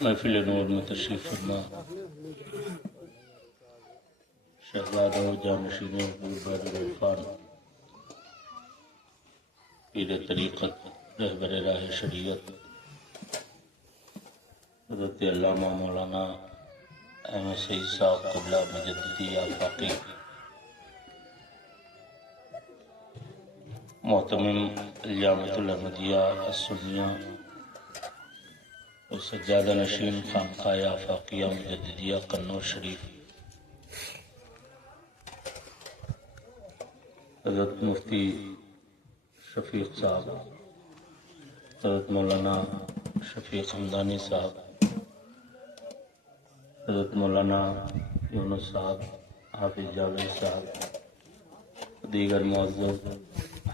محفل نور میں تشریف فرما شہزادہ و جانشین حضور بہادر عرفان پیر طریقت رہبر راہ شریعت حضرت علامہ مولانا احمد سعید صاحب قبلہ مجددی آفاقی، محتمم الجامعۃ الاحمدیہ السنیہ اور سجادہ نشین خانقاہ آفاقیہ مجددیہ قنور شریف، حضرت مفتی شفیق صاحب، حضرت مولانا شفیق حمدانی صاحب، حضرت مولانا یونس صاحب، حافظ جاوید صاحب، دیگر معزز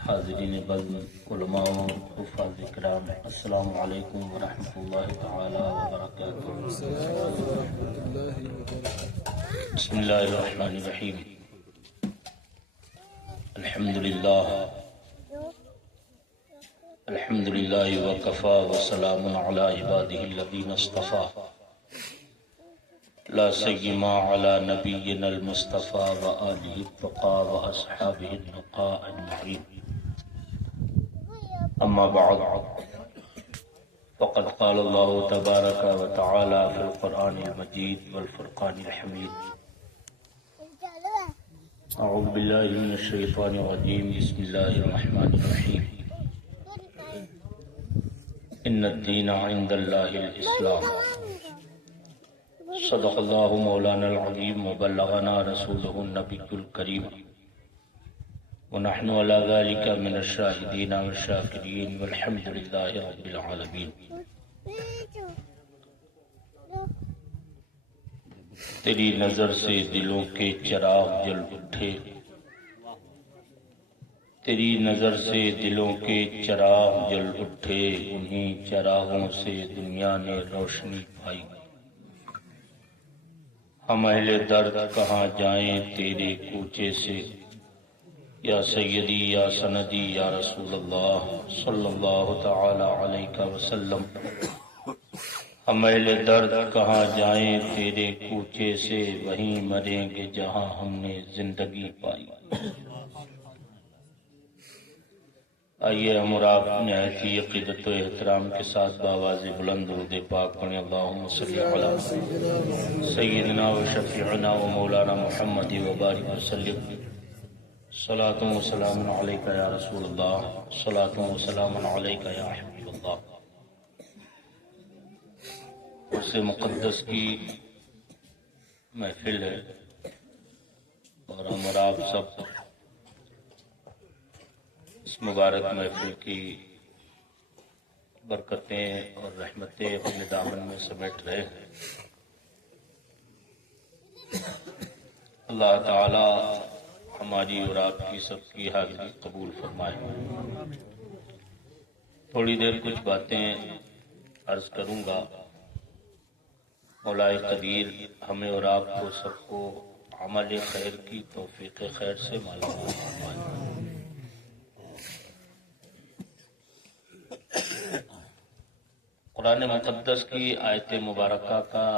حاضرین بزم، علماء و حفاظ کرام، السلام علیکم ورحمۃ اللہ تعالی وبرکاتہ۔ بسم اللہ الرحمن الرحیم، الحمد للہ وکفا وسلام علی عبادہ الذین اصطفیٰ، لا سیما علی نبینا المصطفیٰ وآلہ التقیٰ واصحابہ النقاء اجمعین، اما بعد فقد قال اللہ تبارک وتعالی فی القرآن المجید والفرقان الحمید، اعوذ باللہ من الشیطان الرجیم، بسم اللہ الرحمن الرحیم، ان الدین عند اللہ الاسلام، صدق اللہ مولانا العظیم وبلغنا رسولہ النبی الکریم، ونحن على ذلك من الشاہدین والشاکرین والحمد للہ رب العالمین۔ تیری نظر سے دلوں کے چراغ جل اٹھے، تیری نظر سے دلوں کے چراغ جل اٹھے، انہی چراغوں سے دنیا نے روشنی پائی، ہم اہل درد کہاں جائیں تیرے کوچے سے، یا سیدی یا سندی یا رسول اللہ صلی اللہ تعالی علیہ وسلم، ہم اہل درد کہاں جائیں تیرے کوچے سے، وہیں مریں گے جہاں ہم نے زندگی پائی۔ آئیے ہم اور آپ نہایت ہی عقیدت و احترام کے ساتھ بآواز بلند درود پاک پڑھیں، اللہم صلی علی سیدنا و شفیعنا و مولانا محمد وبارک وسلم، صلاۃ و سلام علیک یا رسول اللہ، صلاۃ و سلام علیک یا حبیب اللہ۔ اس مقدس کی محفل ہے اور ہم اور آپ سب اس مبارک محفل کی برکتیں اور رحمتیں اپنے دامن میں سمیٹ رہے ہیں۔ اللہ تعالی ہماری اور آپ کی سب کی حاضری قبول فرمائے۔ تھوڑی دیر کچھ باتیں عرض کروں گا، مولا قدیر ہمیں اور آپ کو سب کو عمل خیر کی توفیق خیر سے مالا مال فرمائے۔ قرآن مقدس کی آیت مبارکہ کا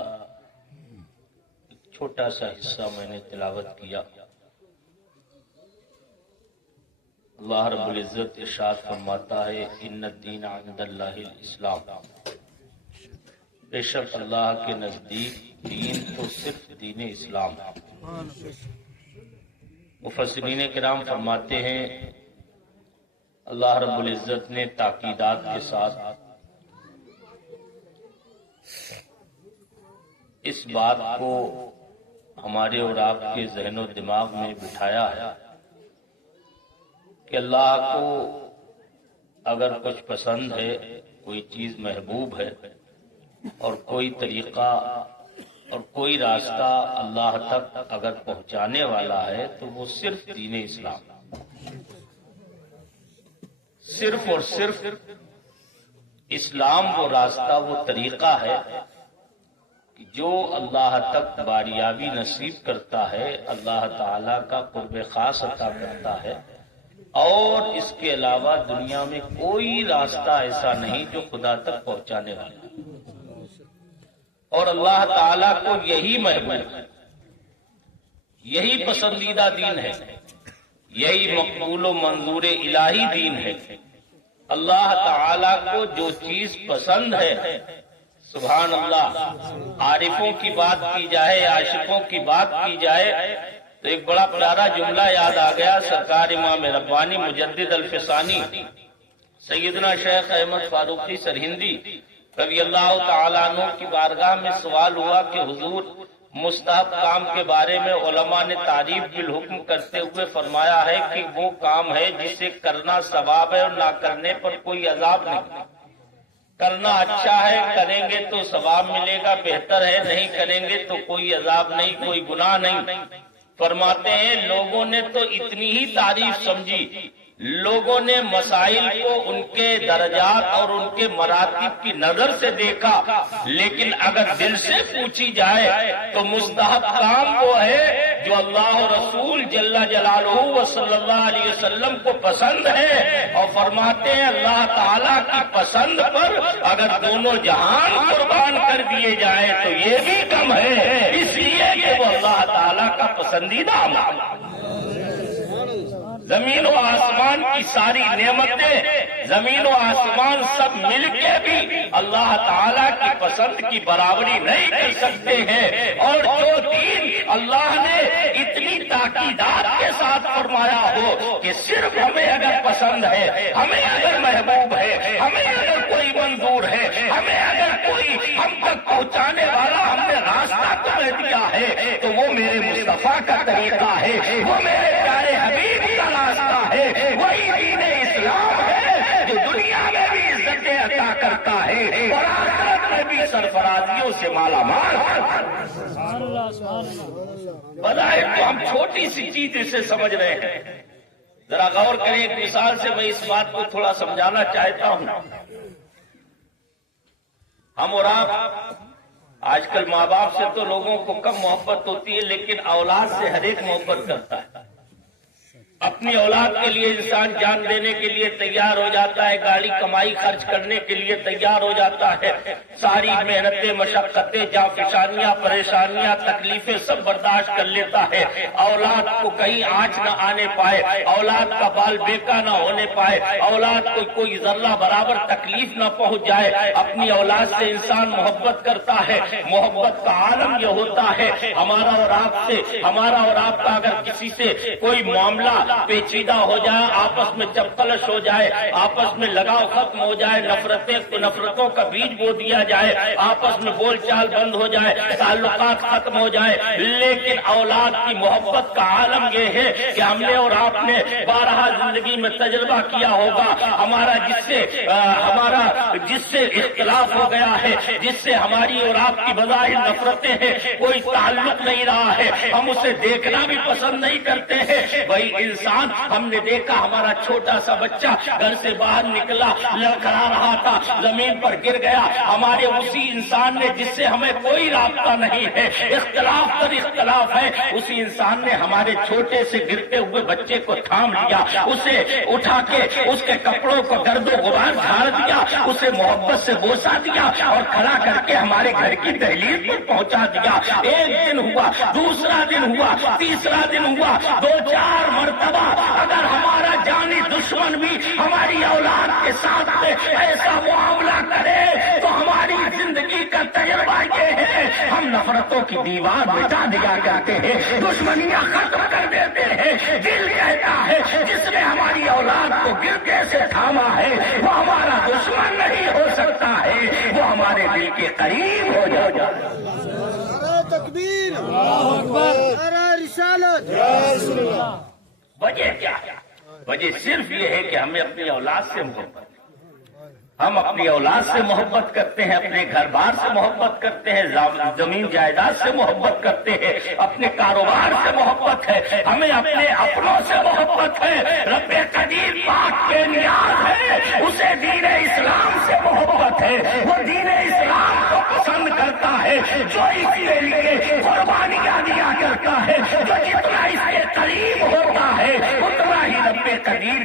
ایک چھوٹا سا حصہ میں نے تلاوت کیا۔ اللہ رب العزت ارشاد فرماتا ہے، ان الدین عند اللہ الاسلام، بے شک اللہ کے نزدیک دین تو صرف دین اسلام ہے۔ مفسرین کرام فرماتے ہیں اللہ رب العزت نے تاکیدات کے ساتھ اس بات کو ہمارے اور آپ کے ذہن و دماغ میں بٹھایا ہے کہ اللہ کو اگر کچھ پسند ہے، کوئی چیز محبوب ہے، اور کوئی طریقہ اور کوئی راستہ اللہ تک اگر پہنچانے والا ہے تو وہ صرف دین اسلام، صرف اور صرف اسلام وہ راستہ، وہ طریقہ ہے کہ جو اللہ تک باریابی نصیب کرتا ہے، اللہ تعالیٰ کا قرب خاص عطا کرتا ہے، اور اس کے علاوہ دنیا میں کوئی راستہ ایسا نہیں جو خدا تک پہنچانے والا ہے، اور اللہ تعالیٰ کو یہی محبوب ہے، یہی پسندیدہ دین ہے، یہی مقبول و منظور الہی دین ہے۔ اللہ تعالیٰ کو جو چیز پسند ہے، سبحان اللہ، عارفوں کی بات کی جائے، عاشقوں کی بات کی جائے تو ایک بڑا پیارا جملہ یاد آ گیا۔ سرکار امام ربانی مجدد الفسانی سیدنا شیخ احمد فاروقی سرہندی رضی اللہ تعالیٰ عنہ کی بارگاہ میں سوال ہوا کہ حضور، مستحب کام کے بارے میں علماء نے تعریف بالحکم کرتے ہوئے فرمایا ہے کہ وہ کام ہے جسے کرنا ثواب ہے اور نہ کرنے پر کوئی عذاب نہیں۔ کرنا اچھا ہے، کریں گے تو ثواب ملے گا، بہتر ہے، نہیں کریں گے تو کوئی عذاب نہیں، کوئی گناہ نہیں۔ فرماتے ہیں لوگوں نے تو اتنی ہی تعریف سمجھی، لوگوں نے مسائل کو ان کے درجات اور ان کے مراتب کی نظر سے دیکھا، لیکن اگر دل سے پوچھی جائے تو مستحب کام وہ ہے جو اللہ رسول جل جلالہ و صلی اللہ علیہ وسلم کو پسند ہے، اور فرماتے ہیں اللہ تعالیٰ کی پسند پر اگر دونوں جہان قربان کر دیے جائیں تو یہ بھی کم ہے، اس لیے کہ وہ اللہ تعالیٰ کا پسندیدہ عمل۔ زمین و آسمان کی ساری نعمتیں، زمین و آسمان سب مل کے بھی اللہ تعالیٰ کی پسند کی برابری نہیں کر سکتے ہیں، اور جو دین اللہ نے اتنی تاکیدات کے ساتھ فرمایا ہو کہ صرف ہمیں اگر پسند ہے، ہمیں اگر محبوب ہے، ہمیں اگر کوئی منظور ہے، ہمیں اگر کوئی ہم تک پہنچانے والا ہم نے راستہ کر دیا ہے تو وہ میرے مصطفیٰ کا طریقہ ہے، وہ میرے پیارے حبیب کا راستہ ہے، وہی دین اسلام ہے جو دنیا میں بھی عزتیں عطا کرتا ہے اور آخرت میں بھی سرفرازیوں سے مالا مال۔ بظاہر تو ہم چھوٹی سی چیز اسے سمجھ رہے ہیں، ذرا غور کریں۔ ایک مثال سے میں اس بات کو تھوڑا سمجھانا چاہتا ہوں۔ ہم اور آپ آج کل ماں باپ سے تو لوگوں کو کم محبت ہوتی ہے، لیکن اولاد سے ہر ایک محبت کرتا ہے۔ اپنی اولاد کے لیے انسان جان دینے کے لیے تیار ہو جاتا ہے، گاڑی کمائی خرچ کرنے کے لیے تیار ہو جاتا ہے، ساری محنتیں، مشقتیں، جانفشانیاں، پریشانیاں، تکلیفیں سب برداشت کر لیتا ہے، اولاد کو کہیں آنچ نہ آنے پائے، اولاد کا بال بیکا نہ ہونے پائے، اولاد کو کوئی ذرہ برابر تکلیف نہ پہنچ جائے۔ اپنی اولاد سے انسان محبت کرتا ہے، محبت کا عالم یہ ہوتا ہے ہمارا اور آپ سے، ہمارا اور آپ کا اگر کسی سے کوئی معاملہ پیچیدہ ہو جائے، آپس میں چپکلش ہو جائے، آپس میں لگاؤ ختم ہو جائے، نفرتوں کا بیج بو دیا جائے، آپس میں بول چال بند ہو جائے، تعلقات ختم ہو جائے، لیکن اولاد کی محبت کا عالم یہ ہے کہ ہم نے اور آپ نے بارہا زندگی میں تجربہ کیا ہوگا، ہمارا جس سے اختلاف ہو گیا ہے، جس سے ہماری اور آپ کی بظاہر نفرتیں ہیں، کوئی تعلق نہیں رہا ہے، ہم اسے دیکھنا بھی پسند نہیں کرتے ہیں۔ وہی انسان ہم نے دیکھا، ہمارا چھوٹا سا بچہ گھر سے باہر نکلا، لڑکھڑا رہا تھا، زمین پر گر گیا، ہمارے اسی انسان نے جس سے ہمیں کوئی رابطہ نہیں ہے، اختلاف پر اختلاف ہے، اسی انسان نے ہمارے چھوٹے سے گرتے ہوئے بچے کو تھام لیا، اسے اٹھا کے اس کے کپڑوں کو گرد و غبار جھاڑ دیا، اسے محبت سے بوسا دیا اور کھڑا کر کے ہمارے گھر کی دہلیز پر پہنچا دیا۔ ایک دن ہوا، دوسرا دن ہوا، تیسرا دن ہوا، 2-4 مرتبہ اگر ہمارا جانی دشمن بھی ہماری اولاد کے ساتھ ایسا معاملہ کرے تو ہماری زندگی کا تجربہ یہ ہے، ہم نفرتوں کی دیوار مٹا دیا کرتے ہیں، دشمنیاں ختم کر دیتے ہیں۔ دل کہتا ہے جس نے ہماری اولاد کو گرتے سے تھاما ہے وہ ہمارا دشمن نہیں ہو سکتا ہے، وہ ہمارے دل کے قریب ہو جائے۔ تکبیر، اللہ اکبر، نعرہ رسالت۔ وجہ کیا ہے؟ وجہ صرف یہ ہے کہ ہمیں اپنی اولاد سے محبت، ہم اپنی اولاد سے محبت کرتے ہیں، اپنے گھر بار سے محبت کرتے ہیں، زمین جائیداد سے محبت کرتے ہیں، اپنے کاروبار سے محبت ہے، ہمیں اپنے اپنوں سے محبت ہے۔ رب قدیر پاک بے نیاز ہے، اسے دین اسلام سے محبت ہے، وہ دین اسلام کو پسند کرتا ہے، جو اس کے لیے قربانیاں دیا کرتا ہے، جو جتنا اس کے قریب ہوتا ہے اتنا ہی رب قدیر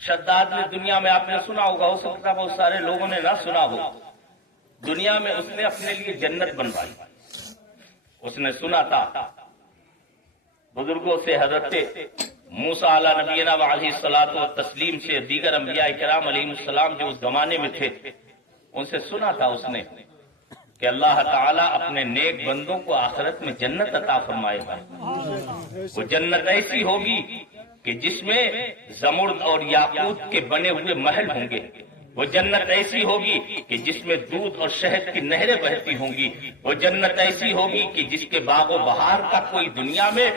شداد نے دنیا میں آپ نے سنا ہوگا، ہو سکتا ہے بہت سارے لوگوں نے نہ سنا ہو، دنیا میں اس نے اپنے لیے جنت بنوائی۔ اس نے سنا تھا بزرگوں سے، حضرت موسیٰ علیہ نبینا علیہ الصلوۃ والتسلیم سے، دیگر انبیاء کرام علیہ السلام جو اس زمانے میں تھے، ان سے سنا تھا اس نے کہ اللہ تعالیٰ اپنے نیک بندوں کو آخرت میں جنت عطا فرمائے گا۔ وہ جنت ایسی ہوگی کہ جس میں زمرد اور یاقوت کے بنے ہوئے محل ہوں گے۔ وہ جنت ایسی ہوگی کہ جس میں دودھ اور شہد کی نہریں بہتی ہوں گی۔ وہ جنت ایسی ہوگی کہ جس کے باغ و بہار کا کوئی دنیا میں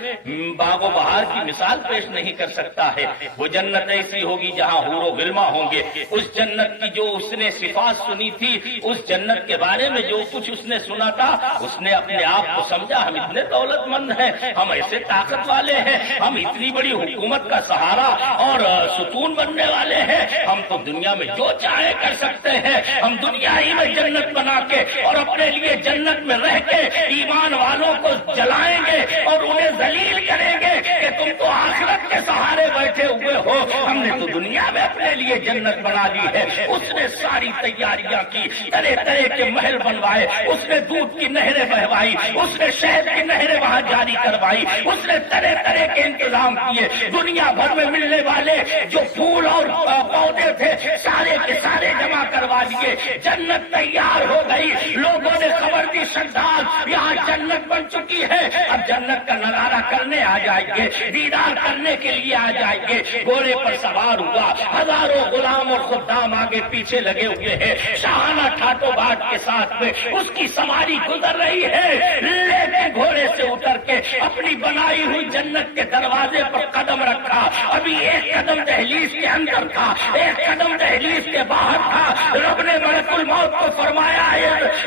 باغ و بہار کی مثال پیش نہیں کر سکتا ہے۔ وہ جنت ایسی ہوگی جہاں حور و غلمان ہوں گے۔ اس جنت کی جو اس نے صفات سنی تھی، اس جنت کے بارے میں جو کچھ اس نے سنا تھا، اس نے اپنے آپ کو سمجھا ہم اتنے دولت مند ہیں، ہم ایسے طاقت والے ہیں، ہم اتنی بڑی حکومت کا سہارا اور ستون بننے والے ہیں، ہم تو دنیا میں جو چاہے کر سکتے ہیں، ہم دنیا ہی میں جنت بنا کے اور اپنے لیے جنت میں رہ کے ایمان والوں کو جلائیں گے اور انہیں ذلیل کریں گے کہ تم تو آخرت کے سہارے بیٹھے ہوئے ہو، ہم نے تو دنیا میں اپنے لیے جنت بنا لی ہے۔ اس نے ساری تیاریاں کی، طرح طرح کے محل بنوائے، اس نے دودھ کی نہریں بہوائی، اس نے شہد کی نہریں وہاں جاری کروائی، اس نے طرح طرح کے انتظام کیے۔ دنیا بھر میں ملنے والے جو پھول اور پودے تھے سارے کے سارے جمع کروا لیے، جنت تیار ہو گئی۔ لوگوں نے خبر دی شداد یہاں جنت بن چکی ہے، اب جنت کا نظارہ کرنے آ جائیں گے، دیدار کرنے کے لیے آ جائیں گے۔ گھوڑے پر سوار ہوا، ہزاروں غلام اور خدام آگے پیچھے لگے ہوئے ہیں، شاہانہ ٹھاٹو باٹ کے ساتھ میں اس کی سواری گزر رہی ہے، لیکن گھوڑے سے اتر کے اپنی بنائی ہوئی جنت کے دروازے پر قدم رکھا۔ ابھی ایک قدم دہلیز کے اندر تھا، ایک قدم دہلیز کے باہر تھا، رب نے ملک الموت کو فرمایا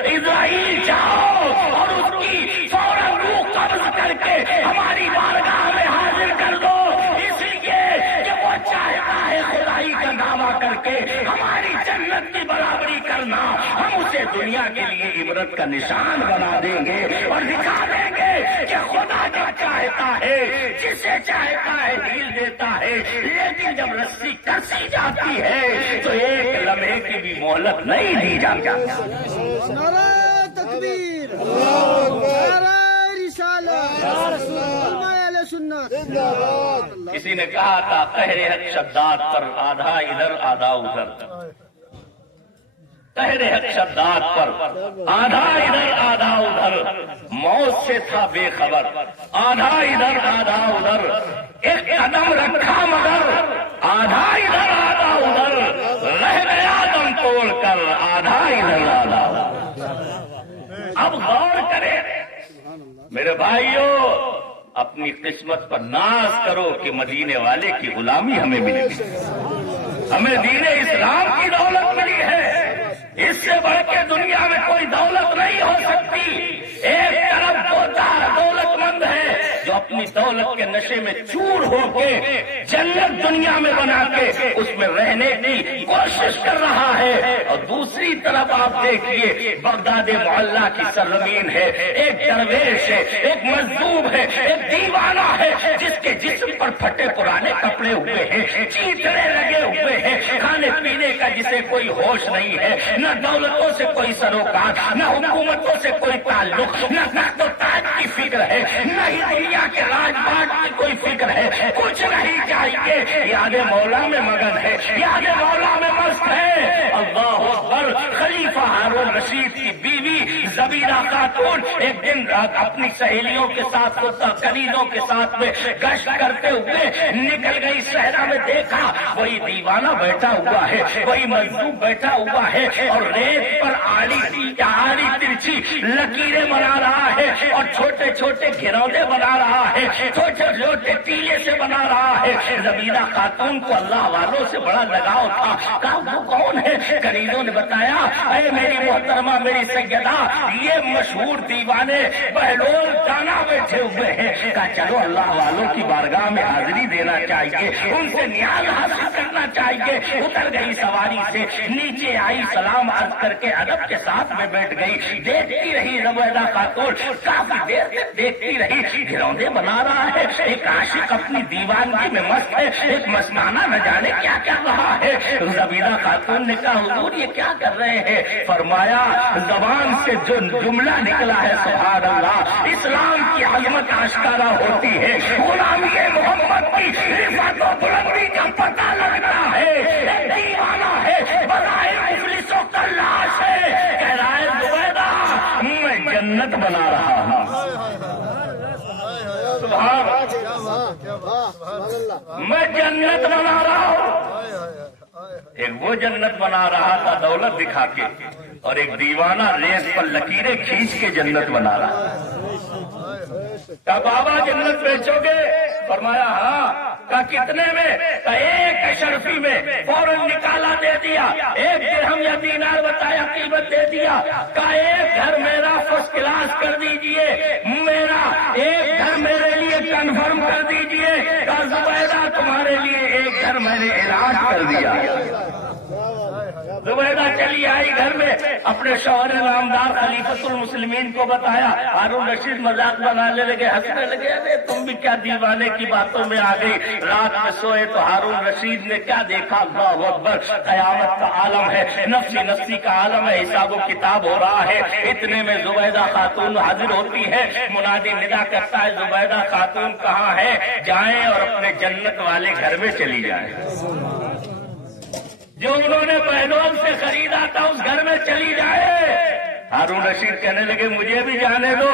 اسرائیل جاؤ اور اس کی فوراً روح قبض کر کے ہماری بارگاہ میں حاضر کر دو، اس لیے کہ وہ چاہتا ہے خدائی کا دعویٰ کر کے ہماری جنت کی برابری کرنا، ہم اسے دنیا کے لیے عبرت کا نشان بنا دیں گے اور دکھا دیں گے کہ خدا کیا چاہتا ہے، جسے چاہتا ہے ڈھیل دیتا ہے، لیکن جب رسی کسی جاتی ہے تو ایک لمحے کی بھی مہلت نہیں دی جاتی۔ نعرہ تکبیر، نعرہ رسالت، علماء اہل سنت۔ کسی نے کہا تھا قہر حق شداد پر آدھا ادھر آدھا ادھر، قہر حق شداد پر آدھا ادھر آدھا ادھر، موت سے تھا بے خبر، آدھا ادھر آدھا ادھر، ایک قدم رکھا مگر آدھا ادھر آدھا ادھر، رہ گیا دم توڑ کر آدھا ادھر آدھا ادھر۔ اب غور کرے میرے بھائیوں، اپنی قسمت پر ناز کرو کہ مدینے والے کی غلامی ہمیں ملے گی، ہمیں دین اسلام کی دولت ملی ہے، اس سے بڑھ کے دنیا میں کوئی دولت نہیں ہو سکتی۔ ایک طرف وہ دولت مند ہے جو اپنی دولت کے نشے میں چور ہو کے جنت دنیا میں بنا کے اس میں رہنے کی کوشش کر رہا ہے، اور دوسری طرف آپ دیکھیے بغداد معلیٰ کی سرزمین ہے، ایک درویش ہے، ایک مجذوب ہے، ایک دیوانہ ہے، جس کے جسم پر پھٹے پرانے کپڑے ہوئے ہیں، چیتڑے لگے ہوئے ہیں، کھانے پینے کا جسے کوئی ہوش نہیں ہے، نہ دولتوں سے کوئی سروکار، نہ حکومتوں سے کوئی تعلق، نہ تخت و تاج کی فکر ہے، نہ ہی دنیا کے راج باٹ کی کوئی فکر ہے، کچھ نہیں چاہیے، یاد مولا میں مگن ہے، یاد مولا میں مست ہے۔ اللہ اکبر۔ خلیفہ ہارون رشید کی بیوی زبیدہ خاتون ایک دن رات اپنی سہیلیوں کے ساتھ کنیزوں کے ساتھ میں گشت کرتے ہوئے نکل گئی صحرا میں، دیکھا وہی دیوانہ بیٹھا ہوا ہے، وہی مجذوب بیٹھا ہوا ہے اور ریت پر آڑی ترچھی لکیریں بنا رہا ہے اور چھوٹے چھوٹے گھرودے بنا رہا ہے، چھوٹے چھوٹے تیلے سے بنا رہا ہے۔ زبیدہ خاتون کو اللہ والوں سے بڑا لگاؤ تھا، کہا وہ کون ہے؟ قرینوں نے بتایا اے میری محترمہ میری سیدہ یہ مشہور دیوانے بہلول دانا بیٹھے ہوئے ہیں۔ کہا چلو اللہ والوں کی بارگاہ میں حاضری دینا چاہیے، ان سے نیاز حاصل کرنا چاہیے۔ اتر گئی سواری سے، نیچے آئی، سلام عرض کر کے ادب کے ساتھ میں بیٹھ گئی۔ دیکھتی رہی زبیدہ خاتون، کافی دیر تک دیکھتی رہی۔ گھروندے بنا رہا ہے، ایک عاشق اپنی دیوانگی میں مست ہے، ایک مستانہ نہ جانے کیا کر رہا ہے۔ زبیدہ خاتون نے کہا حضور یہ کیا کر رہے ہیں؟ فرمایا زبان سے جو جملہ نکلا ہے سبحان اللہ، اسلام کی عظمت آشکارا ہوتی ہے، غلامی محمد کی رفعت و بلندی کا پتہ لگتا ہے۔ ایک دیوانہ ہے، بظاہر مفلسوں کا لاش ہے، کہہ رہا ہے زبیدہ میں جنت بنا رہا ہوں۔ میں جنت بنا رہا ہوں۔ ایک وہ جنت بنا رہا تھا دولت دکھا کے، اور ایک دیوانہ ریت پر لکیریں کھینچ کے جنت بنا رہا۔ کہا بابا جنت بیچو گے؟ فرمایا ہاں۔ کہا کتنے میں؟ کہا ایک اشرفی میں۔ فوراً نکالا دے دیا، ایک درہم یا دینار بتایا قیمت دے دیا۔ کہا ایک گھر میرا فرسٹ کلاس کر دیجئے، میرا ایک گھر میرے لیے کنفرم کر دیجئے۔ کہا زبیدہ تمہارے لیے ایک گھر میں نے اعلان کر دیا۔ زبیدہ چلی آئی گھر میں، اپنے شوہر نامدار خلیفۃ المسلمین کو بتایا۔ ہارون رشید مذاق بنانے لگے، ہنسنے لگے، ارے تم بھی کیا دیوانے کی باتوں میں آ گئی۔ رات میں سوئے تو ہارون رشید نے کیا دیکھا؟ اللہ اکبر، قیامت کا عالم ہے، نفسی نفسی کا عالم ہے، حساب و کتاب ہو رہا ہے۔ اتنے میں زبیدہ خاتون حاضر ہوتی ہے، منادی ندا کرتا ہے زبیدہ خاتون کہاں ہے؟ جائیں اور اپنے جنت والے گھر میں چلی جائیں، جو انہوں نے بہلول سے خریدا تھا اس گھر میں چلی جائے۔ ہارون رشید کہنے لگے مجھے بھی جانے دو۔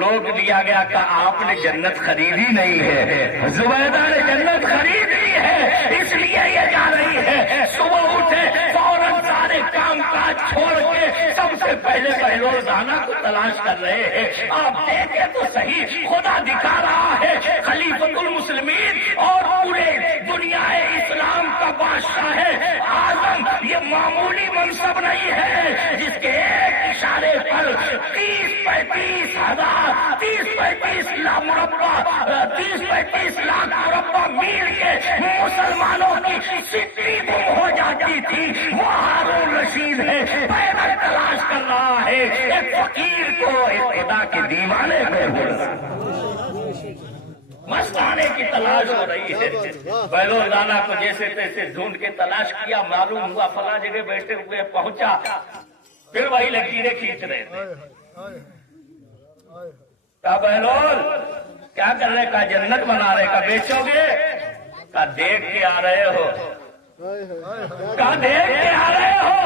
لوگ لیا گیا کہ آپ نے جنت خریدی نہیں ہے، زبیدہ نے جنت خرید لی ہے، اس لیے یہ جا رہی ہے۔ صبح اٹھے فوراً سارے کام کاج چھوڑ کے سب سے پہلے بہلول دانا کو تلاش کر رہے ہیں۔ آپ دیکھیں تو صحیح، خدا دکھا رہا ہے خلیفۃ المسلمین اور پورے دنیا اسلام کا بادشاہ ہے اعظم۔ یہ معمولی منصب نہیں ہے جس کے ایک اشارے پر 30-35 مربع میل کے مسلمانوں کی سٹی گم ہو جاتی تھی، وہ ہارون رشید ہے، پیدل تلاش کر رہا ہے ایک فقیر کو، ایک خدا کے دیوانے کو مستانے کی تلاش ہو رہی ہے۔ بہلول دانا کو جیسے تیسے ڈھونڈ کے تلاش کیا، معلوم ہوا فلاں جگہ بیٹھے ہوئے، پہنچا، پھر وہی لکیریں کھینچ رہے تھے۔ کہا بہلول کیا کر رہے؟ کہا جنت بنا رہے۔ کہا بیچو گے؟ کہا دیکھ کے آ رہے ہو۔ کہا دیکھ کے آ رہے ہو،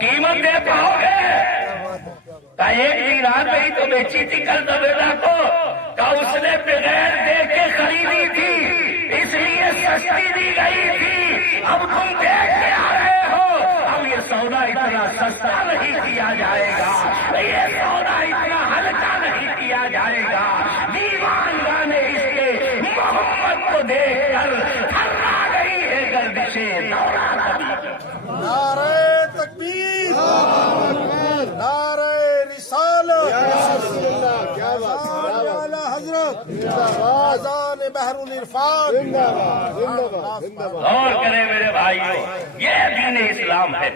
قیمت دے پاؤ گے؟ کہا ایک دینار پہ ہی تو بیچی تھی کل زبیدہ کو۔ کہا اس نے بغیر دیکھ کے خریدی تھی، اس لیے سستی دی گئی تھی، اب تم دیکھ کے آ رہے ہو، اب یہ سودا اتنا سستا نہیں کیا جائے گا، یہ سودا اتنا ہلکا نہیں کیا جائے گا۔ دیوان گانے اس کے محمد کو دیکھ کر تھرا گئی ہے گردشیں دولت۔ نعرہ تکبیر، نعرہ رسالت، کیا بات، اعلی حضرت، اذان بحر العرفان۔ غور کریں میرے بھائیوں، یہ دین اسلام ہے۔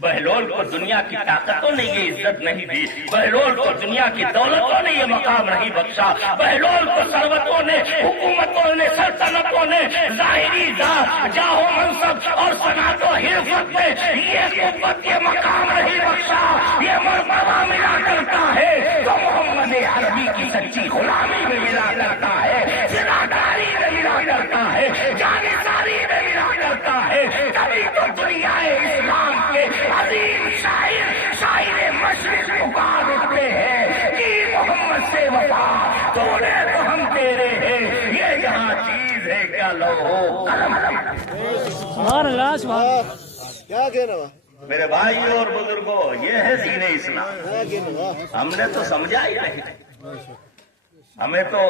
بہلول کو دنیا کی طاقتوں نے یہ عزت نہیں دی، بہلول کو دنیا کی دولتوں نے یہ مقام نہیں بخشا، بہلول کو ثروتوں نے، حکومتوں نے، سلطنتوں نے ظاہری جاہ و منصب اور صنعت و حرفت میں یہ قوت، یہ مقام نہیں بخشا۔ یہ مرتبہ ملا کرتا ہے تو محمد عربی کی سچی غلامی میں ملا کرتا ہے، زناداری میں ملا کرتا ہے، جانساری میں ملا کرتا ہے۔ تبھی تو دنیا اسلام کے عظیم شاعر مشرق پکار اٹھتے ہیں کہ محمد سے وفا توڑے تو ہم تیرے ہیں، یہ جہاں چیز ہے کیا لوہو قلم۔ کیا کہنا میرے بھائیوں اور بزرگوں، یہ ہے دین اسلام۔ ہم نے تو سمجھا ہی نہیں، ہمیں تو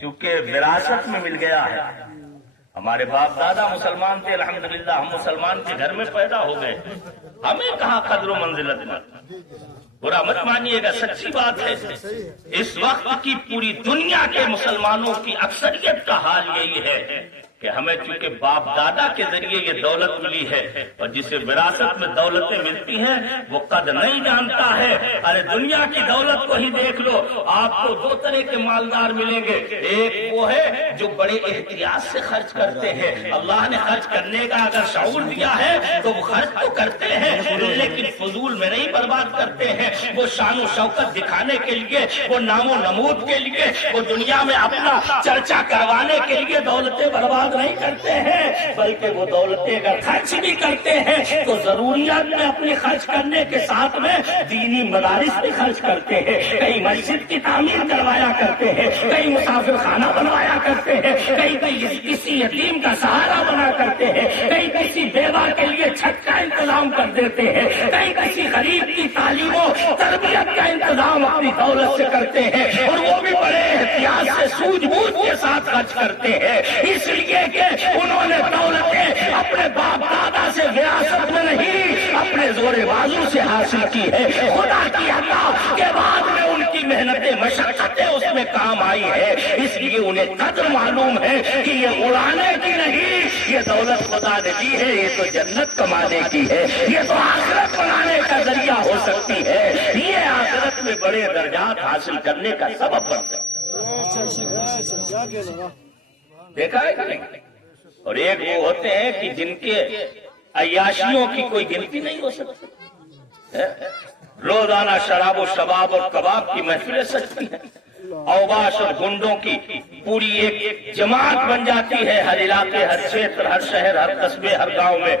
چونکہ وراثت میں مل گیا ہے، ہمارے باپ دادا مسلمان تھے، الحمدللہ ہم مسلمان کے گھر میں پیدا ہو گئے، ہمیں کہاں قدر و منزلت میں، برا مت مانیے گا، سچی بات ہے۔ اس وقت کی پوری دنیا کے مسلمانوں کی اکثریت کا حال یہی ہے کہ ہمیں چونکہ باپ دادا کے ذریعے یہ دولت ملی ہے، اور جسے وراثت میں دولتیں ملتی ہیں وہ قدر نہیں جانتا ہے۔ ارے دنیا کی دولت کو ہی دیکھ لو، آپ کو دو طرح کے مالدار ملیں گے، ایک وہ ہے جو بڑے احتیاط سے خرچ کرتے ہیں، اللہ نے خرچ کرنے کا اگر شعور دیا ہے تو وہ خرچ تو کرتے ہیں لیکن فضول میں نہیں برباد کرتے ہیں، وہ شان و شوکت دکھانے کے لیے، وہ نام و نمود کے لیے، وہ دنیا میں اپنا چرچا کروانے کے لیے دولتیں برباد نہیں کرتے ہیں، بلکہ وہ دولتیں اگر خرچ بھی کرتے ہیں تو ضروریات میں اپنے خرچ کرنے کے ساتھ میں دینی مدارس بھی خرچ کرتے ہیں، کئی مسجد کی تعمیر کروایا کرتے ہیں، کئی مسافر خانہ بنوایا کرتے ہیں، کئی کسی یتیم کا سہارا بنا کرتے ہیں، کئی کسی بیوہ کے لیے چھت کا انتظام کر دیتے ہیں، کئی کسی غریب کی تعلیم و تربیت کا انتظام اپنی دولت سے کرتے ہیں، اور وہ بھی بڑے احتیاط سے سوجھ بوجھ کے ساتھ خرچ کرتے ہیں، اس لیے کہ انہوں نے دولتیں اپنے باپ دادا سے وراثت میں نہیں، اپنے زور بازو سے حاصل کی ہے، خدا کی عطا کے بعد میں ان کی محنتیں مشقتیں اس میں کام آئی ہے، اس لیے انہیں قدر معلوم ہے کہ یہ اڑانے کی نہیں، یہ دولت خدا نے دی ہے، یہ تو جنت کمانے کی ہے، یہ تو آخرت بنانے کا ذریعہ ہو سکتی ہے، یہ آخرت میں بڑے درجات حاصل کرنے کا سبب بنتا ہے۔ دیکھا ہے کہ نہیں؟ اور ایک وہ ہوتے ہیں کہ جن کے عیاشیوں کی کوئی گنتی نہیں ہو سکتی، روزانہ شراب و شباب اور کباب کی محفلیں سجتی ہیں، اوباش اور گنڈوں کی پوری ایک جماعت بن جاتی ہے، ہر علاقے، ہر چھیتر، ہر شہر، ہر قصبے، ہر گاؤں میں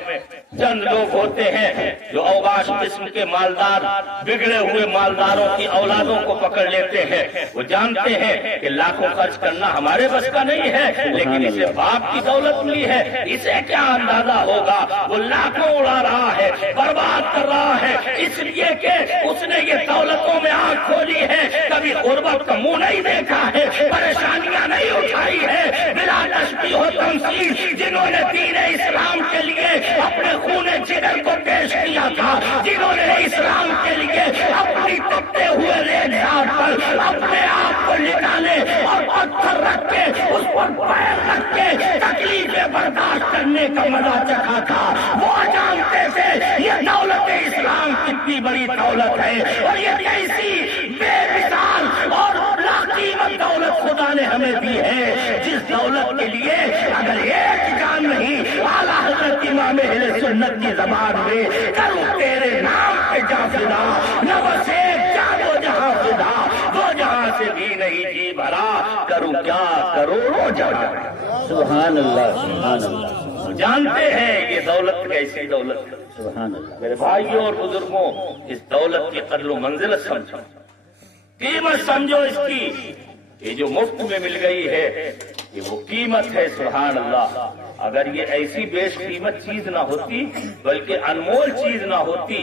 چند لوگ ہوتے ہیں جو اوباش قسم کے مالدار، بگڑے ہوئے مالداروں کی اولادوں کو پکڑ لیتے ہیں، وہ جانتے ہیں کہ لاکھوں خرچ کرنا ہمارے بس کا نہیں ہے، لیکن اسے باپ کی دولت ملی ہے، اسے کیا اندازہ ہوگا، وہ لاکھوں اڑا رہا ہے، برباد کر رہا ہے، اس لیے کہ اس نے یہ دولتوں میں آنکھ کھولی ہے، کبھی غربت کا منہ نہیں دیکھا ہے، پریشانیاں نہیں اٹھائی ہے، بلا تشبیہ و تمثیل جنہوں نے دین اسلام کے لیے اپنے خون جگر کو پیش کیا تھا، جنہوں نے اسلام کے لیے اپنی تپتے ہوئے ریگزار پر اپنے آپ کو نکالے اور پتھر رکھ کے اس پر پیر رکھ کے تکلیفیں برداشت کرنے کا مزہ چکھا تھا، وہ جانتے تھے یہ دولت اسلام کتنی بڑی دولت ہے، اور یہ کیسی بے مثال اور لاقیمت دولت خدا نے ہمیں دی ہے، جس دولت کے لیے اگر ایک جان نہیں، اعلیٰ حضرت امام اہل سنت کی زبان میں کروں تیرے نام پہ جا فدا، نہ بس ایک جا وہ جہاں فدا، وہ جہاں سے بھی نہیں جی بھرا، کروں کیا کروڑوں جہاں۔ سبحان اللہ، سبحان اللہ۔ جانتے ہیں یہ دولت کیسی دولت ہے، سبحان اللہ۔ میرے بھائیوں اور بزرگوں، اس دولت کی قدر و منزلت سمجھو، قیمت سمجھو اس کی، یہ جو مفت میں مل گئی ہے یہ وہ قیمت ہے، سبحان اللہ۔ اگر یہ ایسی بیش قیمت چیز نہ ہوتی بلکہ انمول چیز نہ ہوتی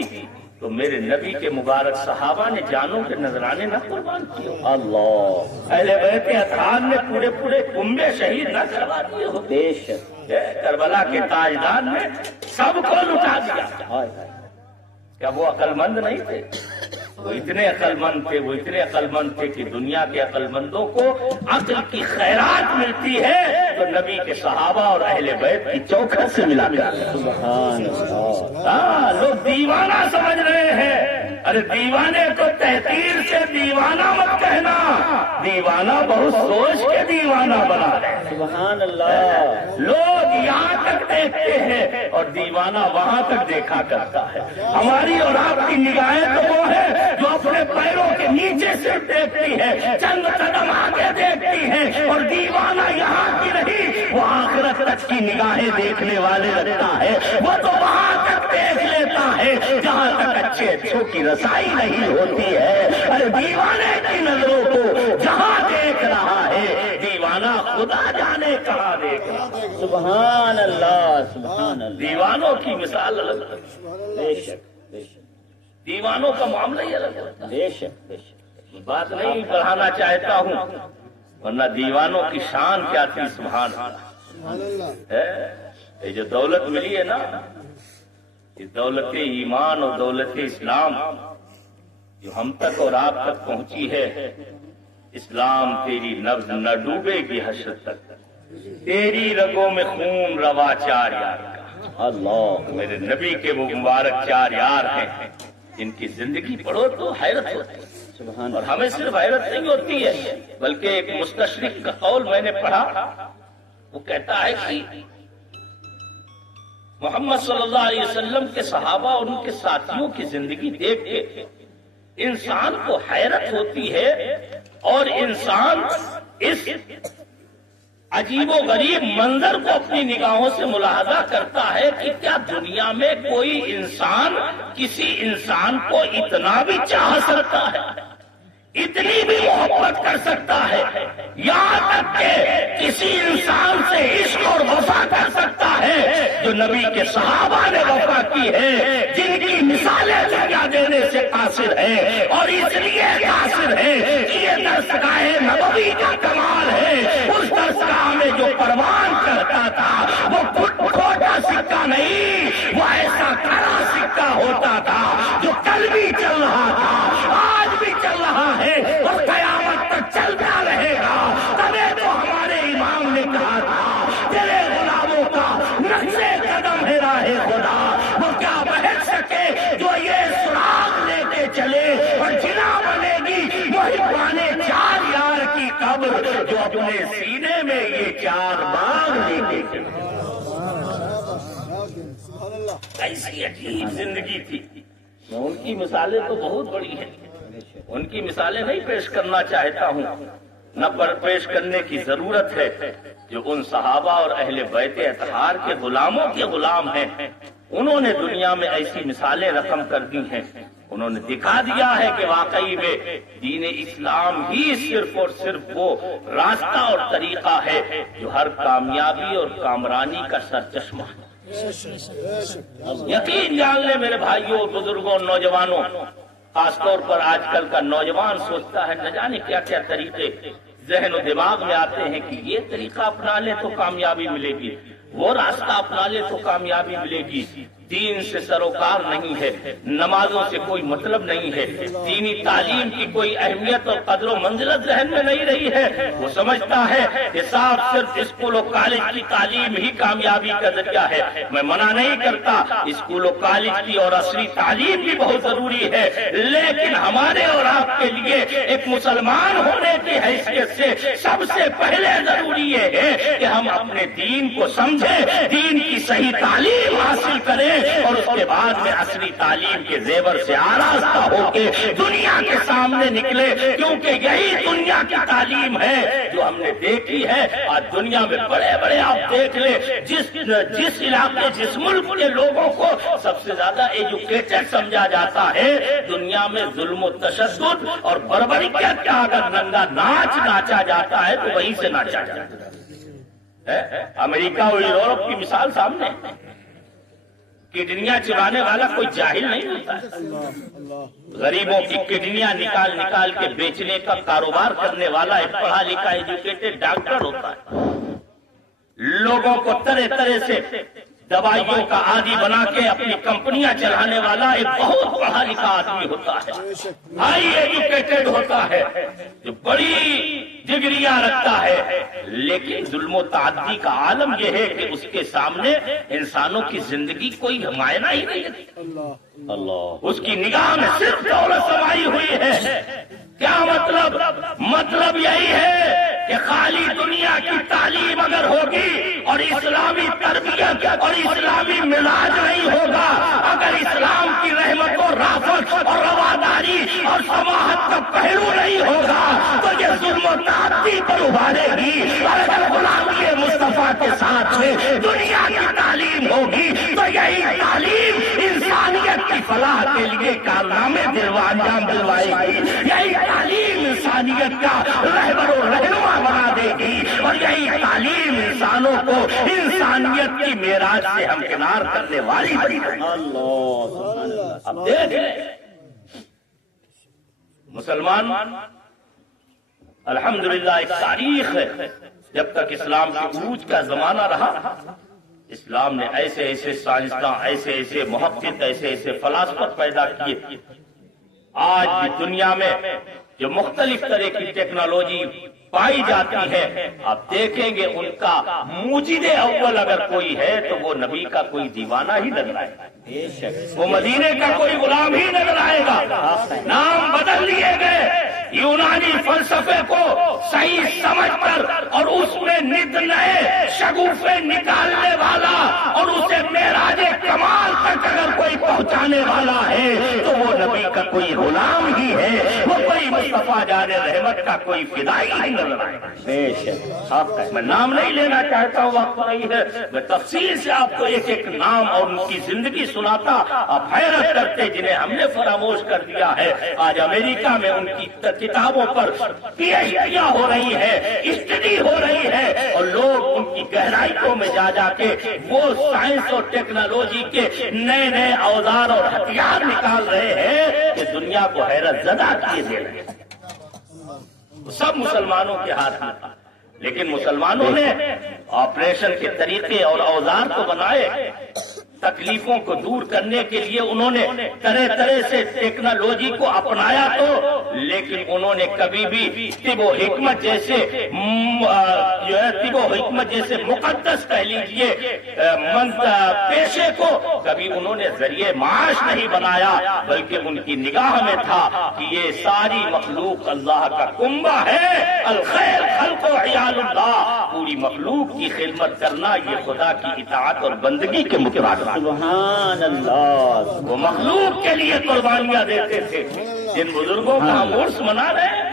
تو میرے نبی کے مبارک صحابہ نے جانوں کے نذرانے نہ قربان کیے، اللہ، اہل بیت اطہار نے پورے پورے کنبے شہید نہ کروا دیے ہوتے، بے شک، کربلا کے تاجدار نے سب کو لٹا دیا۔ ہائے ہائے، کیا وہ عقل مند نہیں تھے؟ وہ اتنے عقل مند تھے، وہ اتنے عقل مند تھے کہ دنیا کے عقل مندوں کو عقل کی خیرات ملتی ہے تو نبی کے صحابہ اور اہل بیت کی چوکھٹ سے ملا کر۔ سبحان اللہ۔ ہاں، لوگ دیوانہ سمجھ رہے ہیں، ارے دیوانے کو تحقیر سے دیوانہ مت کہنا، دیوانہ بہت سوچ کے دیوانہ بنا ہے۔ سبحان اللہ۔ لوگ یہاں تک دیکھتے ہیں اور دیوانہ وہاں تک دیکھا کرتا ہے۔ ہماری اور آپ کی نگاہیں تو وہ ہے جو اپنے پیروں کے نیچے سے دیکھتی ہے، چند قدم آگے دیکھتی ہے، اور دیوانہ یہاں کی نہیں، وہ آخرت تک کی نگاہیں دیکھنے والے رکھتا ہے، وہ تو وہاں تک دیکھ لیتا ہے جہاں تک اچھے اچھوں کی رسائی نہیں ہوتی ہے۔ ارے دیوانے کی نظروں کو جہاں دیکھ رہا ہے، دیوانہ خدا جانے کہاں دیکھ رہا ہے۔ سبحان اللہ، سبحان اللہ۔ دیوانوں کی مثال الگ ہے، بے شک، بے شک، دیوانوں کا معاملہ ہی الگ ہے۔ بے شک، بے شک۔ بات نہیں بڑھانا چاہتا ہوں، ورنہ دیوانوں کی شان کیا تھی، سبحان اللہ۔ یہ جو دولت ملی ہے نا، یہ دولت ایمان اور دولت اسلام جو ہم تک اور آپ تک پہنچی ہے، اسلام تیری نبض نہ ڈوبے گی حشر تک، تیری رگوں میں خون روا 4 یار کا۔ اللہ، میرے نبی کے وہ مبارک 4 یار ہیں جن کی زندگی پڑھو تو حیرت ہوتی ہے، اور ہمیں صرف حیرت نہیں ہوتی ہے بلکہ ایک مستشرق کا قول میں نے پڑھا، وہ کہتا ہے کہ محمد صلی اللہ علیہ وسلم کے صحابہ اور ان کے ساتھیوں کی زندگی دیکھ کے انسان کو حیرت ہوتی ہے، اور انسان اس عجیب و غریب منظر کو اپنی نگاہوں سے ملاحظہ کرتا ہے کہ کیا دنیا میں کوئی انسان کسی انسان کو اتنا بھی چاہ سکتا ہے، اتنی بھی محبت کر سکتا ہے، یہاں تک کہ کسی انسان سے عشق اور وفا کر سکتا ہے جو نبی کے صحابہ نے وفا کی ہے، جن کی مثالیں دنیا دینے سے قاصر ہے، اور اس لیے قاصر ہے کہ یہ درسگاہ نبوی کا کمال ہے۔ اس درسگاہ میں جو پروان چڑھتا تھا وہ چھوٹا سکہ نہیں، وہ ایسا کڑا سکہ ہوتا تھا جو کل بھی چل رہا تھا، آج بھی چل رہا ہے اور قیامت تک چلتا رہے گا۔ تبھی تو ہمارے امام نے کہا تھا تیرے غلاموں کا نقشے قدم ہے راہ خدا، وہ کیا بہت سکے جو یہ سراغ لے کے چلے، اور جنا بنے گی محبانے 4 یار کی قبر جو اپنے سینے میں یہ 4 باغ لے کے چلے۔ ایسی عجیب زندگی تھی۔ میں ان کی مثالیں تو بہت بڑی ہیں، ان کی مثالیں نہیں پیش کرنا چاہتا ہوں، نہ پر پیش کرنے کی ضرورت ہے، جو ان صحابہ اور اہل بیت اطہار کے غلاموں کے غلام ہیں، انہوں نے دنیا میں ایسی مثالیں رقم کر دی ہیں، انہوں نے دکھا دیا ہے کہ واقعی میں دین اسلام ہی صرف اور صرف وہ راستہ اور طریقہ ہے جو ہر کامیابی اور کامرانی کا سرچشمہ ہے۔ یقین جان لے میرے بھائیوں، بزرگوں، نوجوانوں، خاص طور پر آج کل کا نوجوان سوچتا ہے نہ جانے کیا کیا طریقے ذہن و دماغ میں آتے ہیں کہ یہ طریقہ اپنا لے تو کامیابی ملے گی، وہ راستہ اپنا لے تو کامیابی ملے گی۔ دین سے سروکار نہیں ہے، نمازوں سے کوئی مطلب نہیں ہے، دینی تعلیم کی کوئی اہمیت اور قدر و منزلت ذہن میں نہیں رہی ہے۔ وہ سمجھتا ہے کہ صرف اسکول و کالج کی تعلیم ہی کامیابی کا ذریعہ ہے۔ میں منع نہیں کرتا، اسکول و کالج کی اور عصری تعلیم بھی بہت ضروری ہے، لیکن ہمارے اور آپ کے لیے ایک مسلمان ہونے کی حیثیت سے سب سے پہلے ضروری یہ ہے کہ ہم اپنے دین کو سمجھیں، دین کی صحیح تعلیم حاصل کریں، اور اس کے بعد میں عصری تعلیم کے زیور سے آراستہ ہو کے دنیا کے سامنے نکلے، کیونکہ یہی دنیا کی تعلیم ہے جو ہم نے دیکھی ہے۔ آج دنیا میں بڑے بڑے آپ دیکھ لیں، جس علاقے جس ملک کے لوگوں کو سب سے زیادہ ایجوکیٹڈ سمجھا جاتا ہے، دنیا میں ظلم و تشدد اور بربریت کا اگر ننگا ناچ ناچا جاتا ہے تو وہیں سے ناچا جاتا ہے۔ امریکہ اور یورپ کی مثال سامنے، کڈنیاں چرانے والا کوئی جاہل نہیں ہوتا ہے، غریبوں کی کڈنیاں نکال نکال کے بیچنے کا کاروبار کرنے والا ایک پڑھا لکھا ایجوکیٹڈ ڈاکٹر ہوتا ہے، لوگوں کو طرح طرح سے دوائیوں کا عادی بنا کے اپنی کمپنیاں چلانے والا ایک بہت پڑھا لکھا آدمی ہوتا ہے، ہائی ایجوکیٹڈ ہوتا ہے، جو بڑی ڈگریاں رکھتا ہے، لیکن ظلم و تعدی کا عالم یہ ہے کہ اس کے سامنے انسانوں کی زندگی کوئی معنی ہی نہیں ہے۔ اللہ، اس کی نگاہ میں صرف دولت سمائی ہوئی ہے۔ کیا مطلب یہی ہے کہ خالی دنیا کی تعلیم اگر ہوگی اور اسلامی تربیت اور اسلامی مزاج نہیں ہوگا، اگر اسلام کی رحمت و رافت اور رواداری اور سماحت کا پہلو نہیں ہوگا تو یہ ظلم و تعدی پر ابھارے گی۔ اور اگر غلامی مصطفیٰ کے ساتھ میں دنیا کی تعلیم ہوگی تو یہی تعلیم انسانیت کی فلاح کے لیے کارنامے انجام دلوائے گی، یہی تعلیم انسانیت کا رہبر و رہنما بنا دے گی، اور یہی تعلیم انسانوں کو انسانیت کی معراج سے ہمکنار کرنے والی بنی ہے۔ اب دیکھ لیں مسلمان، الحمدللہ ایک تاریخ ہے، جب تک اسلام کے عروج کا زمانہ رہا، اسلام نے ایسے ایسے سائنسداں، ایسے ایسے محقق، ایسے ایسے فلاسفہ پیدا کیے۔ آج بھی دنیا میں جو مختلف طرح کی ٹیکنالوجی پائی جاتی ہے، آپ دیکھیں گے ان کا موجد اول اگر کوئی ہے تو وہ نبی کا کوئی دیوانہ ہی نظر آئے گا، بے شک وہ مدینے کا کوئی غلام ہی نظر آئے گا۔ نام بدل لیے گئے، یونانی فلسفے کو صحیح سمجھ کر اور اس میں نت نئے شگوفے نکالنے والا اور اسے معراج کمال تک اگر کوئی پہنچانے والا ہے تو وہ نبی کا کوئی غلام ہی ہے، وہ کوئی مصطفیٰ جان رحمت کا کوئی فدائی ہی نظر آئے گا۔ بے شک آپ کا میں نام نہیں لینا چاہتا ہوں، وقت نہیں ہے، میں تفصیل سے آپ کو ایک ایک نام اور ان کی زندگی سناتا، آپ حیرت کرتے جنہیں ہم نے فراموش کر دیا ہے۔ آج امریکہ میں ان کی کتابوں پر پی ایچ ڈیاں ہو رہی ہے، اسٹڈی ہو رہی ہے، اور لوگ ان کی گہرائیوں میں جا جا کے وہ سائنس اور ٹیکنالوجی کے نئے نئے اوزار اور ہتھیار نکال رہے ہیں کہ دنیا کو حیرت زدہ کیے دے رہے ہیں۔ سب مسلمانوں کے ہاتھ میں تھا، لیکن مسلمانوں نے آپریشن کے طریقے اور اوزار تو بنائے، تکلیفوں کو دور کرنے کے لیے انہوں نے طرح طرح سے ٹیکنالوجی کو اپنایا تو، لیکن انہوں نے کبھی بھی طب و حکمت جیسے جو ہے طب و حکمت جیسے مقدس کہہ لیجیے پیشے کو کبھی انہوں نے ذریعے معاش نہیں بنایا، بلکہ ان کی نگاہ میں تھا کہ یہ ساری مخلوق اللہ کا کنبہ ہے، الخیر خلق و عیال اللہ، پوری مخلوق کی خدمت کرنا یہ خدا کی اطاعت اور بندگی کے مترادف۔ سبحان اللہ، وہ مخلوق کے لیے قربانیاں دیتے تھے۔ جن بزرگوں کا ہم عرس منا رہے ہیں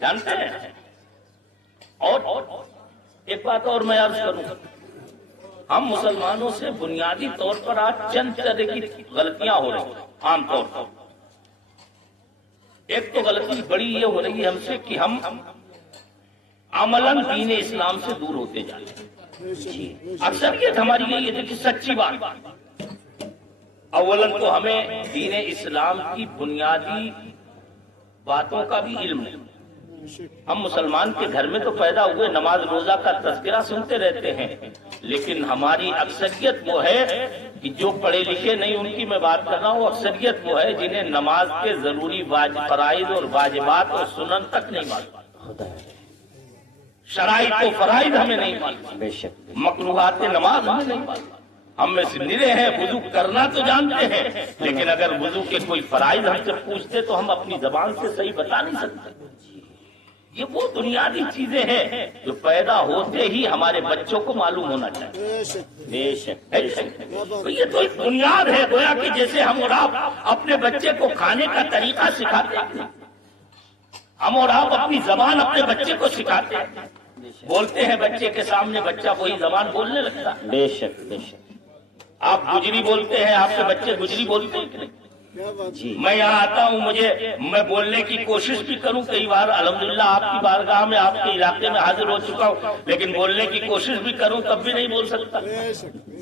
جانتے ہیں۔ اور ایک بات اور میں عرض کروں، ہم مسلمانوں سے بنیادی طور پر آج چند طرح کی غلطیاں ہو رہی ہیں عام طور پر۔ ایک تو غلطی بڑی یہ ہو رہی ہے ہم سے کہ ہم عملاً دین اسلام سے دور ہوتے جا رہے ہیں۔ اکثریت ہماری یہ ہے کہ سچی بات، اولاً تو ہمیں دین اسلام کی بنیادی باتوں کا بھی علم ہے۔ ہم مسلمان کے گھر میں تو پیدا ہوئے، نماز روزہ کا تذکرہ سنتے رہتے ہیں، لیکن ہماری اکثریت وہ ہے کہ جو پڑھے لکھے نہیں، ان کی میں بات کر رہا ہوں، اکثریت وہ ہے جنہیں نماز کے ضروری فرائض اور واجبات اور سنن تک نہیں معلوم، شرائط و فرائض ہمیں نہیں معلوم، بے شک مکروہات نماز ہمیں نہیں معلوم۔ ہم میں سے نرے ہیں، وضو کرنا تو جانتے ہیں، لیکن اگر وضو کے کوئی فرائض ہم سے پوچھتے تو ہم اپنی زبان سے صحیح بتا نہیں سکتے۔ یہ وہ بنیادی چیزیں ہیں جو پیدا ہوتے ہی ہمارے بچوں کو معلوم ہونا چاہیے۔ بے شک تو یہ تو ایک بنیاد ہے، گویا کہ جیسے ہم اور آپ اپنے بچے کو کھانے کا طریقہ سکھاتے ہیں، ہم اور آپ اپنی زبان اپنے بچے کو سکھاتے ہیں، بولتے ہیں بچے کے سامنے، بچہ وہی زبان بولنے لگتا ہے۔ بے شک بے شک آپ گجری بولتے ہیں، آپ کے بچے گجری بولتے ہیں کہ نہیں؟ جی میں یہاں آتا ہوں، میں بولنے کی کوشش بھی کروں، کئی بار الحمدللہ آپ کی بارگاہ میں آپ کے علاقے میں حاضر ہو چکا ہوں، لیکن بولنے کی کوشش بھی کروں تب بھی نہیں بول سکتا،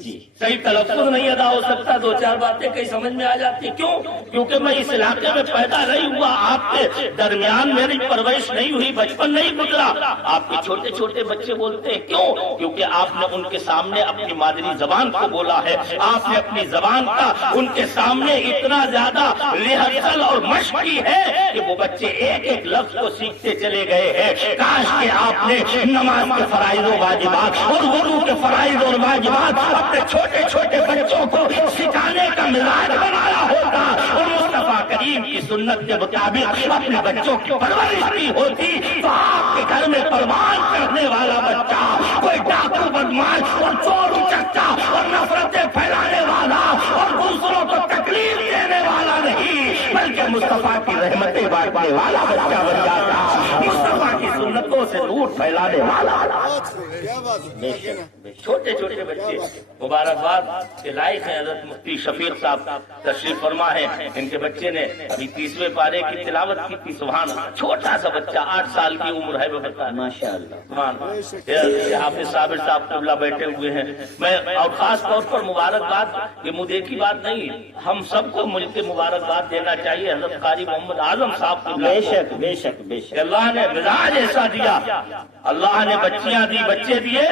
جی صحیح تلفظ نہیں ادا ہو سکتا، دو چار باتیں کہیں سمجھ میں آ جاتی۔ کیوں؟ کیونکہ میں اس علاقے میں پیدا نہیں ہوا، آپ کے درمیان میری پرورش نہیں ہوئی، بچپن نہیں گزرا۔ آپ کے چھوٹے چھوٹے بچے بولتے ہیں، کیوں؟ کیونکہ آپ نے ان کے سامنے اپنی مادری زبان کو بولا ہے، آپ نے اپنی زبان کا ان کے سامنے اتنا زیادہ ریہرسل اور مشق کی ہے کہ وہ بچے ایک ایک لفظ کو سیکھتے چلے گئے ہیں۔ کاش کہ آپ نے نماز کے فرائض و واجبات اور وضو کے فرائض اور واجبات اپنے چھوٹے چھوٹے بچوں کو سکھانے کا مزاج بنایا ہوتا اور مصطفیٰ کریم کی سنت کے مطابق اپنے بچوں کی پرورش کی ہوتی تو آپ کے گھر میں پروان چڑھنے والا بچہ کوئی ڈاکو بدماش اور چور اچکا اور نفرتیں پھیلانے والا اور دوسروں کو تکلیف دینے والا نہیں، بلکہ مصطفیٰ کی رحمتیں بانٹنے والا بچہ بن جاتا، مصطفیٰ کی سنتوں سے نور پھیلانے والا۔ کیا بات ہے، بے شک بے چھوٹے چھوٹے بچے مبارکباد کے لائق ہیں. حضرت مفتی شفیق صاحب تشریف فرما ہے, ان کے بچے نے ابھی 30ویں پارے کی تلاوت کی تھی. سبحان اللہ, چھوٹا سا بچہ 8 سال کی عمر ہے, وہ بتا ماشاء اللہ. سبحان اللہ. حافظ صابر صاحب قبلہ بیٹھے ہوئے ہیں. میں اور خاص طور پر مبارکباد, یہ مجھے کی بات نہیں, ہم سب کو مل کے مبارکباد دینا چاہیے حضرت قاری محمد اعظم صاحب کو. بے شک بے شک بے شک. اللہ نے مزاج ایسا دیا, اللہ نے بچیاں دی, بچے دیے,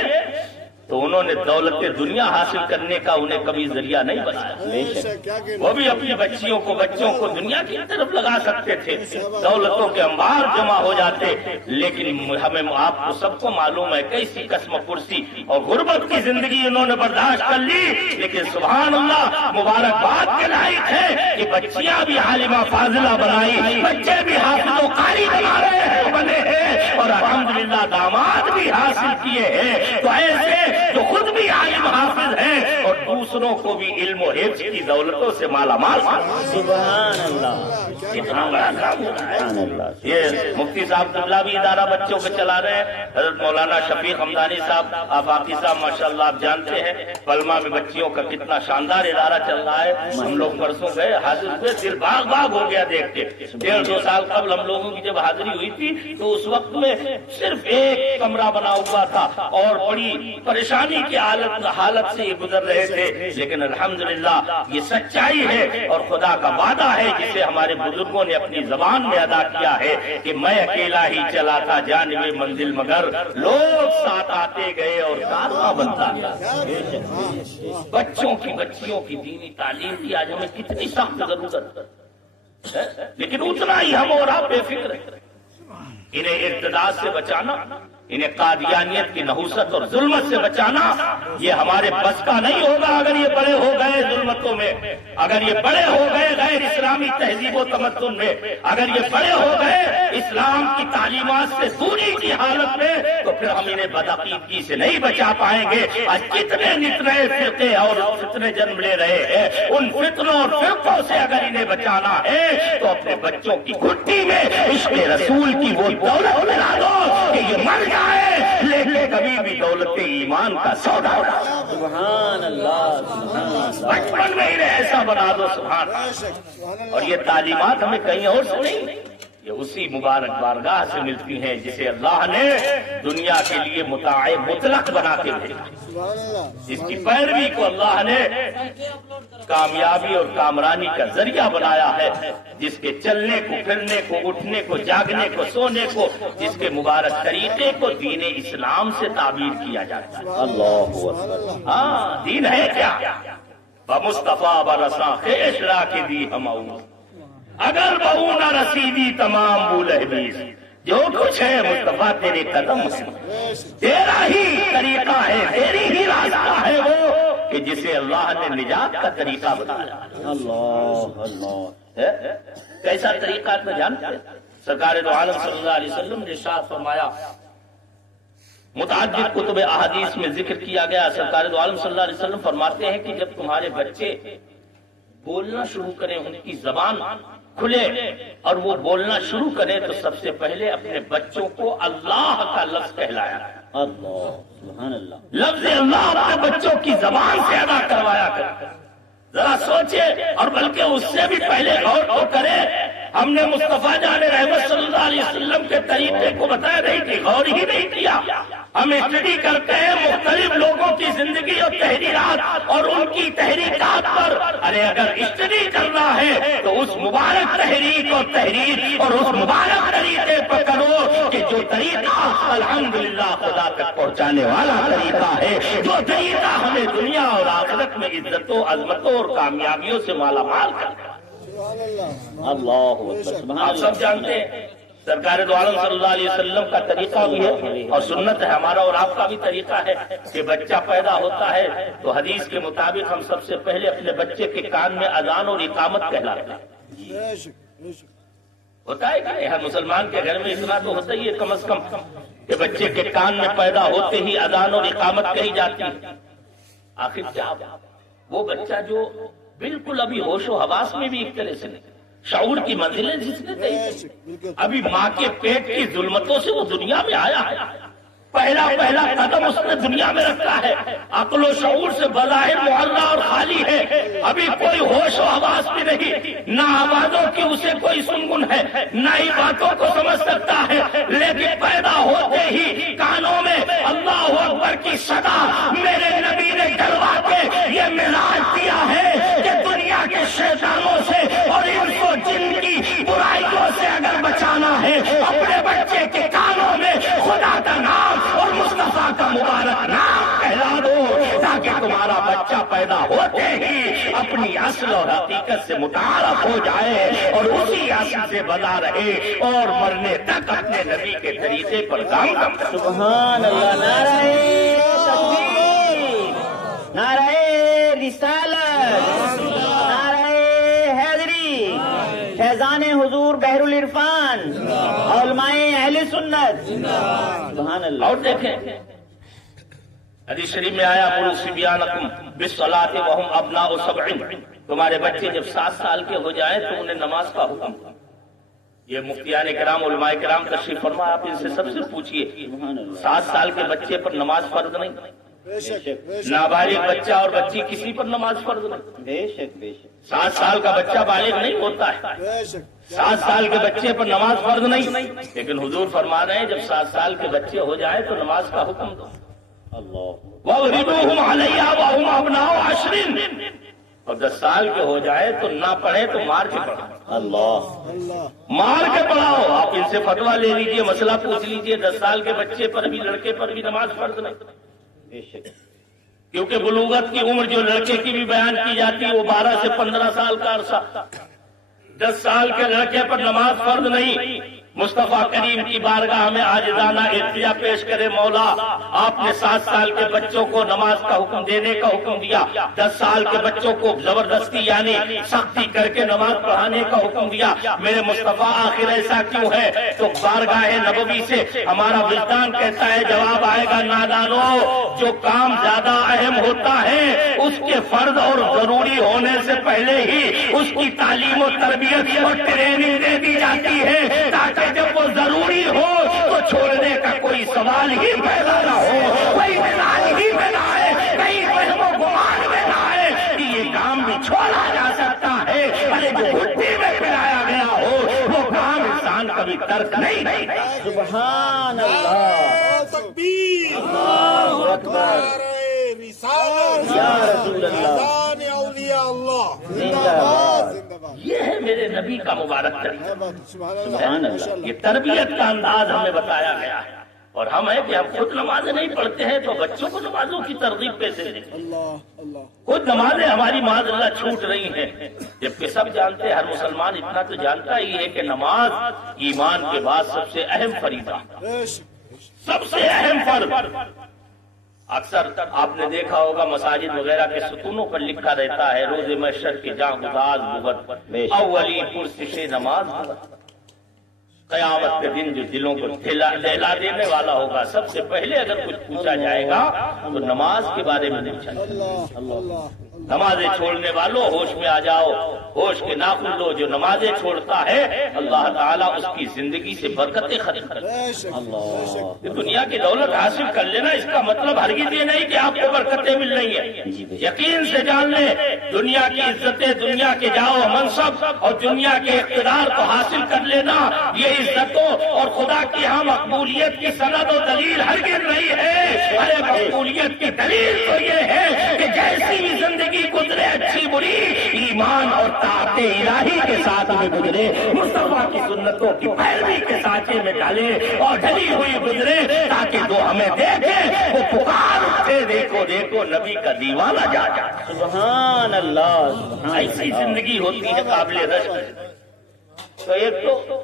تو انہوں نے دولت دنیا حاصل کرنے کا انہیں کبھی ذریعہ نہیں بنایا. بے شک. کیا کہنا وہ بھی اپنی بچوں کو دنیا کی طرف لگا سکتے تھے, دولتوں کے انبار جمع ہو جاتے, لیکن ہمیں آپ کو سب کو معلوم ہے کیسی قسم پرسی اور غربت کی زندگی انہوں نے برداشت کر لی. لیکن سبحان اللہ, مبارکباد کے لائق ہے کہ بچیاں بھی عالمہ فاضلہ بنائی, بچے بھی حافظ و قاری بنا رہے ہیں, بنے ہیں, اور الحمدللہ داماد بھی حاصل کیے ہیں. تو ایسے جو خود بھی عالم حافظ ہیں اور دوسروں کو بھی علم و حفظ کی دولتوں سے مالا مال. سبحان اللہ. کتنا بڑا کام ہو رہا ہے. سبحان اللہ. یہ مفتی صاحب قبلہ بھی ادارہ بچوں کو چلا رہے ہیں. حضرت مولانا شفیق حمدانی صاحب, آفاقی صاحب, ماشاءاللہ آپ جانتے ہیں پلما میں بچیوں کا کتنا شاندار ادارہ چل رہا ہے. ہم لوگ پرسوں گئے, حاضر ہوئے, دل باغ باغ ہو گیا دیکھ کے. 1.5-2 سال قبل ہم لوگوں کی جب حاضری ہوئی تھی تو اس وقت میں صرف ایک کمرہ بنا ہوا تھا اور بڑی پریشانی کی حالت سے یہ گزر رہے تھے. لیکن الحمدللہ یہ سچائی ہے اور خدا کا وعدہ ہے جسے ہمارے بزرگوں نے اپنی زبان میں ادا کیا ہے کہ میں اکیلا ہی چلا تھا جانب منزل, مگر لوگ ساتھ آتے گئے اور کارواں بنتا گیا. بچیوں کی دینی تعلیم کی آج ہمیں کتنی سخت ضرورت ہے, لیکن اتنا ہی ہم اور آپ بے فکر ہیں. انہیں ارتداد سے بچانا, انہیں قادیانیت کی نحوست اور ظلمت سے بچانا یہ ہمارے بس کا نہیں ہوگا. اگر یہ بڑے ہو گئے ظلمتوں میں, اگر یہ بڑے ہو گئے غیر اسلامی تہذیب و تمدن میں, اگر یہ بڑے ہو گئے اسلام کی تعلیمات سے دوری کی حالت میں, تو پھر ہم انہیں بدعقیدگی سے نہیں بچا پائیں گے. آج کتنے نتنے فرقے اور فتنے جنم لے رہے ہیں, ان فتنوں اور فرقوں سے اگر انہیں بچانا ہے تو اپنے بچوں کی گھٹی میں عشق رسول کی وہ دولت ملا دو کہ یہ مر جائے لیکن کبھی بھی دولت ایمان کا سودا ہو. سبحان اللہ. سبحان اللہ. بچپن میں انہیں ایسا بنا دو. سبحان اللہ. اور یہ تعلیمات ہمیں کہیں اور سے نہیں, یہ اسی مبارک بارگاہ سے ملتی ہیں جسے اللہ نے دنیا کے لیے متاع مطلق بنا کے بھیجا, جس کی پیروی کو اللہ نے کامیابی اور کامرانی کا ذریعہ بنایا ہے, جس کے چلنے کو, پھرنے کو, اٹھنے کو, جاگنے کو, سونے کو, جس کے مبارک طریقے کو دین اسلام سے تعبیر کیا جاتا ہے. اللہ اکبر. ہاں, دین ہے کیا؟ بمصطفیٰ برساں خیش را کے دی ہم اگر بہو نہ رسیدی تمام بولہبیز, جو کچھ ہے مصطفیٰ تیرے قدم سے, تیرا ہی طریقہ ہے, تیری ہی راستہ ہے وہ کہ جسے اللہ نے نجات کا طریقہ بتایا. اللہ اللہ. کیسا طریقہ میں جانتے ہیں؟ سرکار دو عالم صلی اللہ علیہ وسلم نے ارشاد فرمایا, متعدد کتب احادیث میں ذکر کیا گیا, سرکار دو عالم صلی اللہ علیہ وسلم فرماتے ہیں کہ جب تمہارے بچے بولنا شروع کریں, ان کی زبان کھلے اور وہ بولنا شروع کریں, تو سب سے پہلے اپنے بچوں کو اللہ کا لفظ کہلایا. اللہ. سبحان اللہ. لفظ اللہ اپنے بچوں کی زبان سے ادا کروایا کرتے. ذرا سوچے, اور بلکہ اس سے بھی پہلے غور کرے. ہم نے مصطفیٰ جان رحمت صلی اللہ علیہ وسلم کے طریقے کو بتایا نہیں کہ غور ہی نہیں کیا. ہم اسٹڈی کرتے ہیں مختلف لوگوں کی زندگی اور تحریرات اور ان کی تحریکات پر. ارے اگر اسٹڈی کرنا ہے تو اس مبارک تحریک اور تحریر اور اس مبارک طریقے پر کرو کہ جو طریقہ الحمدللہ خدا تک پہنچانے والا طریقہ ہے, جو طریقہ ہمیں دنیا اور آخرت میں عزتوں, عظمتوں اور کامیابیوں سے مالا مال کرتا ہے. اللہ اکبر. آپ سب جانتے ہیں سرکار دو عالم صلی اللہ علیہ وسلم کا طریقہ بھی ہے اور سنت ہے, ہمارا اور آپ کا بھی طریقہ ہے کہ بچہ پیدا ہوتا ہے تو حدیث کے مطابق ہم سب سے پہلے اپنے بچے کے کان میں اذان اور اقامت کہلاتے ہیں. ہوتا ہے کہ ہر مسلمان کے گھر میں اتنا تو ہوتا ہی ہے کم از کم کہ بچے کے کان میں پیدا ہوتے ہی اذان اور اقامت کہی جاتی ہے. آخر کیا وہ بچہ جو بالکل ابھی ہوش و حواس میں بھی ایک طرح سے نہیں, شعور کی منزلیں جس نے طے کی, ابھی ماں کے پیٹ کی ظلمتوں سے وہ دنیا میں آیا ہے, پہلا قدم اس نے دنیا میں رکھا ہے، عقل و شعور سے بظاہر معرہ اور خالی ہے، ابھی کوئی ہوش و حواس بھی نہیں، نہ آوازوں کی اسے کوئی سنگن ہے، نہ ہی باتوں کو سمجھ سکتا ہے، لیکن پیدا ہوتے ہی کانوں میں اللہ اکبر کی صدا میرے نبی نے ڈلوا کے یہ معراج دیا ہے کہ دنیا کے شیطانوں سے اور انس و جن کی برائیوں سے اگر بچانا ہے، اپنے بچے کے کانوں میں خدا کا نام اور مصطفیٰ کا مبارک نام کہلا دو، تاکہ تمہارا بچہ پیدا ہوتے ہی اپنی اصل اور حقیقت سے متعارف ہو جائے اور اسی اصل سے بنا رہے اور مرنے تک اپنے نبی کے طریقے پر کام کرے۔ سبحان اللہ، نعرہ تکبیر، نعرہ رسالت، نعرہ حیدری، فیضان حضور بحر العرفان، علماء اہل سنت، سبحان اللہ۔ اور دیکھیں حدیث شریف میں آیا مروا صبیانکم بالصلاۃ وہم ابناء سبع، تمہارے بچے جب 7 سال کے ہو جائیں تو انہیں نماز کا حکم کرو۔ یہ مفتیان کرام علماء کرام تشریف فرما، آپ ان سے سب سے پوچھئے 7 سال کے بچے پر نماز فرض نہیں؟ بے شک بے شک نابالغ بچہ اور بچی کسی پر نماز فرض نہیں۔ بے شک بے شک، 7 سال کا بچہ بالغ نہیں ہوتا ہے، بے شک 7 سال کے بچے پر نماز فرض نہیں، لیکن حضور فرما رہے ہیں جب 7 سال کے بچے ہو جائیں تو نماز کا حکم دو۔ اللہ وَاضْرِبُوهُمْ عَلَيْهَا وَهُمْ أَبْنَاءُ 10، اور 10 سال کے ہو جائے تو نہ پڑھے تو مار کے پڑھاؤ، اللہ اللہ مار کے پڑھاؤ۔ آپ ان سے فتویٰ لے لیجئے، مسئلہ پوچھ لیجئے، 10 سال کے بچے پر بھی لڑکے پر بھی نماز فرض نہیں، بے شک، کیونکہ بلوغت کی عمر جو لڑکے کی بھی بیان کی جاتی ہے وہ 12 سے 15 سال کا عرصہ، 10 سال کے لڑکے پر نماز فرض نہیں۔ مصطفیٰ کریم کی بارگاہ میں عاجزانہ التجا پیش کرے، مولا آپ نے 7 سال کے بچوں کو نماز کا حکم دینے کا حکم دیا، 10 سال کے بچوں کو زبردستی یعنی سختی کر کے نماز پڑھانے کا حکم دیا، میرے مصطفیٰ آخر ایسا کیوں ہے؟ تو بارگاہ نبوی سے ہمارا وجدان کہتا ہے جواب آئے گا، نادانو، جو کام زیادہ اہم ہوتا ہے اس کے فرض اور ضروری ہونے سے پہلے ہی اس کی تعلیم و تربیت اور ٹریننگ دے دی جاتی ہے، تاکہ جب وہ ضروری ہو تو چھوڑنے کا کوئی سوال ہی پیدا نہ ہو، کوئی مزاج ہی میں نہ آئے، کہیں وہم و گمان میں نہ آئے کہ یہ کام بھی چھوڑا جا سکتا ہے، ارے جو بھٹی میں پلایا گیا ہو وہ کام انسان کبھی ترک نہیں۔ سبحان اللہ، تکبیر، اللہ اکبر، نعرہ رسالت، یا رسول اللہ، فیضان اولیاء اللہ، زندہ باد، زندہ باد۔ یہ ہے میرے نبی کا مبارک طریقہ، سبحان سبحان اللہ، اللہ۔ ماشاء اللہ۔ یہ تربیت کا انداز ہمیں بتایا گیا ہے، اور ہم ہے کہ ہم خود نمازیں نہیں پڑھتے ہیں تو بچوں کو نمازوں کی ترغیب کیسے دیں؟ اللہ اللہ، خود نمازیں ہماری معاذ اللہ چھوٹ رہی ہیں، جبکہ سب جانتے ہیں، ہر مسلمان اتنا تو جانتا ہی ہے کہ نماز ایمان کے بعد سب سے اہم فریضہ، بے شک سب سے اہم فرض۔ اکثر آپ نے دیکھا ہوگا مساجد وغیرہ کے ستونوں پر لکھا رہتا ہے روز محشر کے جاں گداز بغت اولی پرسش نماز بغت۔ قیامت کے دن جو دلوں کو دہلا دینے والا ہوگا، سب سے پہلے اگر کچھ پوچھا جائے گا تو نماز کے بارے میں پوچھا جائے گا۔ اللہ اللہ، نمازیں چھوڑنے والوں ہوش میں آ جاؤ، ہوش کے ناخن لو، جو نمازیں چھوڑتا ہے اللہ تعالیٰ اس کی زندگی سے برکتیں ختم کر دیتا ہے۔ بے شک بے شک، یہ دنیا کی دولت حاصل کر لینا اس کا مطلب ہرگز یہ نہیں کہ آپ کو برکتیں مل رہی ہیں، یقین سے جان لیں دنیا کی عزتیں، دنیا کے جاؤ منصب اور دنیا کے اقتدار کو حاصل کر لینا یہ عزتوں اور خدا کی ہاں مقبولیت کی سند و دلیل ہرگز نہیں ہے۔ ارے مقبولیت کی دلیل تو یہ ہے کہ جیسی بھی زندگی گزرے اچھی بری ایمان اور طاعت الہی کے ساتھ میں گزرے، مصطفیٰ کی سنتوں کی پیروی کے سانچے میں ڈالے اور ڈلی ہوئی گزرے، تاکہ جو ہمیں دیکھے وہ پکار اٹھے، دیکھو دیکھو نبی کا دیوانہ جا جا۔ سبحان اللہ، سبحان ایسی اللہ، زندگی ہوتی ہے قابل رشک۔ تو ایک تو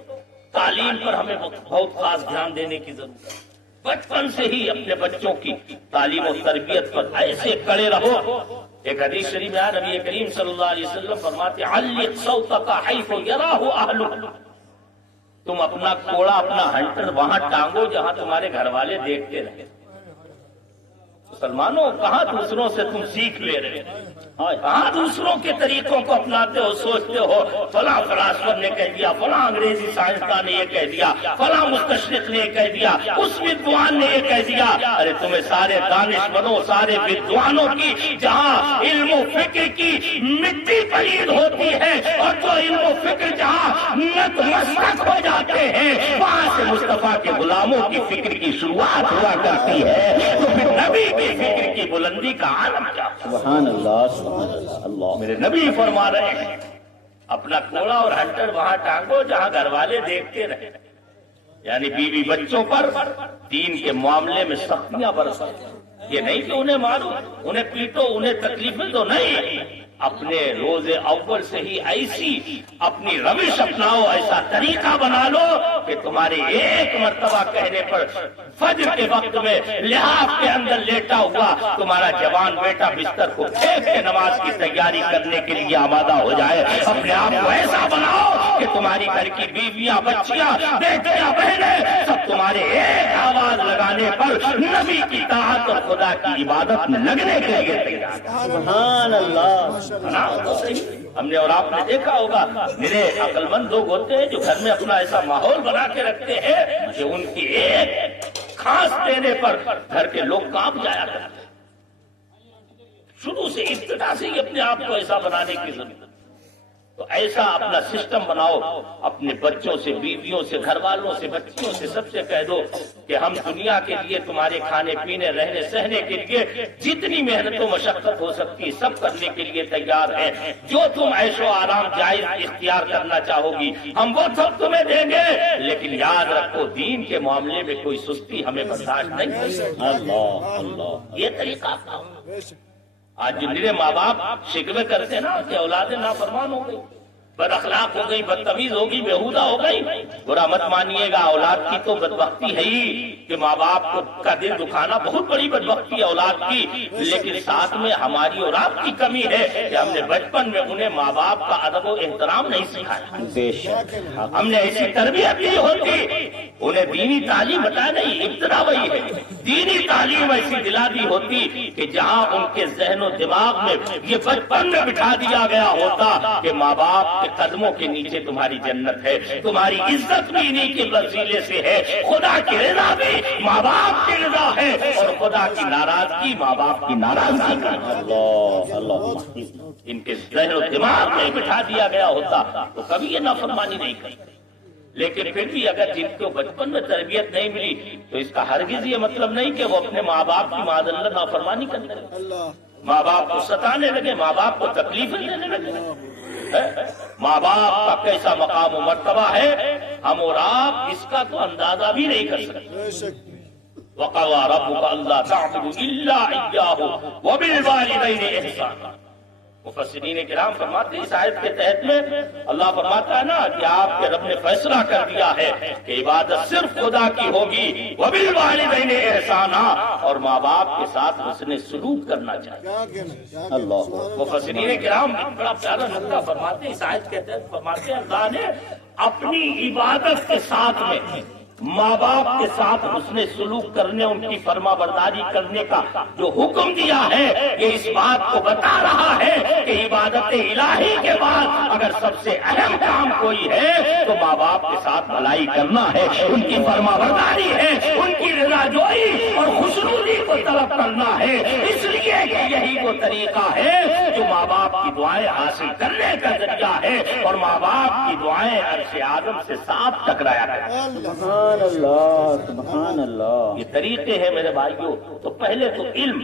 تعلیم پر ہمیں بہت خاص دھیان دینے کی ضرورت ہے، بچپن سے ہی اپنے بچوں کی تعلیم و تربیت پر ایسے کڑے رہو۔ ایک حدیث شریف میں نبی کریم صلی اللہ علیہ وسلم فرماتے ہیں علق صوتک حیث یراہ اہلک، تم اپنا کوڑا، اپنا ہنٹر وہاں ٹانگو جہاں تمہارے گھر والے دیکھتے رہے۔ مسلمانوں کہاں دوسروں سے تم سیکھ لے رہے، کہاں دوسروں کے طریقوں کو اپناتے ہو، سوچتے ہو فلاں فلاسفر نے کہہ دیا، فلاں انگریزی سائنسدان نے یہ کہہ دیا، فلاں مستشرق نے یہ کہہ دیا، اس ودوان نے یہ کہہ دیا۔ ارے تمہیں سارے دانشوروں، سارے ودوانوں کی جہاں علم و فکر کی مٹی پلید ہوتی ہے اور جو علم و فکر جہاں نتمستک ہو جاتے ہیں، وہاں سے مصطفیٰ کے غلاموں کی فکر کی شروعات ہوا کرتی ہے۔ تو پھر نبی کی فکر کی بلندی کا عالم کیا؟ سبحان اللہ سبحان اللہ اللہ۔ میرے نبی فرما رہے ہیں اپنا کوڑا اور ہنٹر وہاں ٹانگو جہاں گھر والے دیکھتے رہے، یعنی بیوی بچوں پر دین کے معاملے میں سختیاں برسیں۔ یہ نہیں کہ انہیں مارو، انہیں پیٹو، انہیں تکلیفیں تو نہیں، اپنے روز اول سے ہی ایسی اپنی روش اپناؤ، ایسا طریقہ بنا لو کہ تمہارے ایک مرتبہ کہنے پر فجر کے وقت میں لحاف کے اندر لیٹا ہوا تمہارا جوان بیٹا بستر کو پھینک کے نماز کی تیاری کرنے کے لیے آمادہ ہو جائے۔ اپنے آپ کو ایسا بناؤ کہ تمہاری گھر کی بیویاں، بچیاں، بیٹیاں، بہنیں سب تمہارے ایک آواز لگانے پر نبی کی طاعت اور خدا کی عبادت میں لگنے کے لیے تیار۔ سبحان اللہ۔ ہم نے اور آپ نے دیکھا ہوگا میرے عقل مند لوگ ہوتے ہیں جو گھر میں اپنا ایسا ماحول بنا کے رکھتے ہیں کہ ان کی ایک کھانس دینے پر گھر کے لوگ کانپ جایا کرتے ہیں۔ شروع سے ابتدا سے ہی اپنے آپ کو ایسا بنانے کی ضرورت۔ تو ایسا اپنا سسٹم بناؤ، اپنے بچوں سے، بیویوں سے، گھر والوں سے، بچیوں سے، سب سے کہہ دو کہ ہم دنیا کے لیے تمہارے کھانے پینے، رہنے سہنے کے لیے جتنی محنت و مشقت ہو سکتی ہے سب کرنے کے لیے تیار ہیں۔ جو تم عیش و آرام جائز اختیار کرنا چاہو گی ہم وہ سب تمہیں دیں گے، لیکن یاد رکھو دین کے معاملے میں کوئی سستی ہمیں برداشت نہیں ہے۔ اللہ اللہ۔ یہ طریقہ اپناؤ۔ آج جن میرے ماں باپ شکوے کرتے ہیں نا کہ اولادیں نافرمان ہو گئی، بد اخلاق ہو گئی، بدتمیز ہوگی، بےہودہ ہو گئی، برا مت مانیے گا، اولاد کی تو بدبختی ہے ہی کہ ماں باپ کا دل دکھانا بہت بڑی بدبختی ہے اولاد کی، لیکن ساتھ میں ہماری اور آپ کی کمی ہے کہ ہم نے بچپن میں انہیں ماں باپ کا ادب و احترام نہیں سکھایا، بے شک ہم نے ایسی تربیت دی ہوتی، انہیں دینی تعلیم بتا نہیں، ابتدا وہی ہے، دینی تعلیم ایسی دلا دی ہوتی کہ جہاں ان کے ذہن و دماغ میں یہ بچپن میں بٹھا دیا گیا ہوتا کہ ماں باپ کے قدموں کے نیچے تمہاری جنت ہے، تمہاری عزت بھی انہی کے وسیلے سے ہے، خدا کی رضا بھی ماں باپ کی رضا ہے، اور خدا کی ناراضگی ماں باپ کی ناراضگی کا۔ اللہ اللہ۔ ان کے ذہن و دماغ میں بٹھا دیا گیا ہوتا تو کبھی یہ نافرمانی نہیں کرتے، لیکن پھر بھی اگر جن کو بچپن میں تربیت نہیں ملی تو اس کا ہرگز یہ مطلب نہیں کہ وہ اپنے ماں باپ کی معاذ اللہ نافرمانی کرنے لگے، ماں باپ کو ستانے لگے، ماں باپ کو تکلیف دینے لگے۔ ماں باپ کا کیسا مقام و مرتبہ ہے ہم اور آپ اس کا تو اندازہ بھی نہیں کر سکتے۔ وَقَضَىٰ رَبُّكَ أَلَّا تَعْبُدُوا إِلَّا إِيَّاهُ وَبِالْوَالِدَيْنِ إِحْسَانًا۔ مفسرین کرام فرماتے ہیں اس آیت کے تحت میں اللہ فرماتا ہے نا کہ آپ کے رب نے فیصلہ کر دیا ہے کہ عبادت صرف خدا کی ہوگی، وَبِالْوَالِدَيْنِ إِحْسَانًا، اور ماں باپ کے ساتھ حسن سلوک کرنا چاہیے۔ اللہ مفسرین کرام بڑا پیارا نقطہ فرماتے ہیں اس آیت کے تحت، فرماتے ہیں اللہ نے اپنی عبادت کے ساتھ میں ماں باپ کے ساتھ حسن سلوک کرنے، ان کی فرما برداری کرنے کا جو حکم دیا ہے یہ اس بات کو بتا رہا ہے کہ عبادت الہی کے بعد اگر سب سے اہم کام کوئی ہے تو ماں باپ کے ساتھ بھلائی کرنا ہے، ان کی فرما برداری ہے، ان کی رضا جوئی اور خوشنودی کو طلب کرنا ہے، اس لیے کہ یہی وہ طریقہ ہے جو ماں باپ کی دعائیں حاصل کرنے کا ذریعہ ہے، اور ماں باپ کی دعائیں عرش اعظم سے صاف ٹکرایا کریں۔ سبحان اللہ سبحان اللہ۔ یہ طریقے ہیں میرے بھائیوں۔ تو پہلے تو علم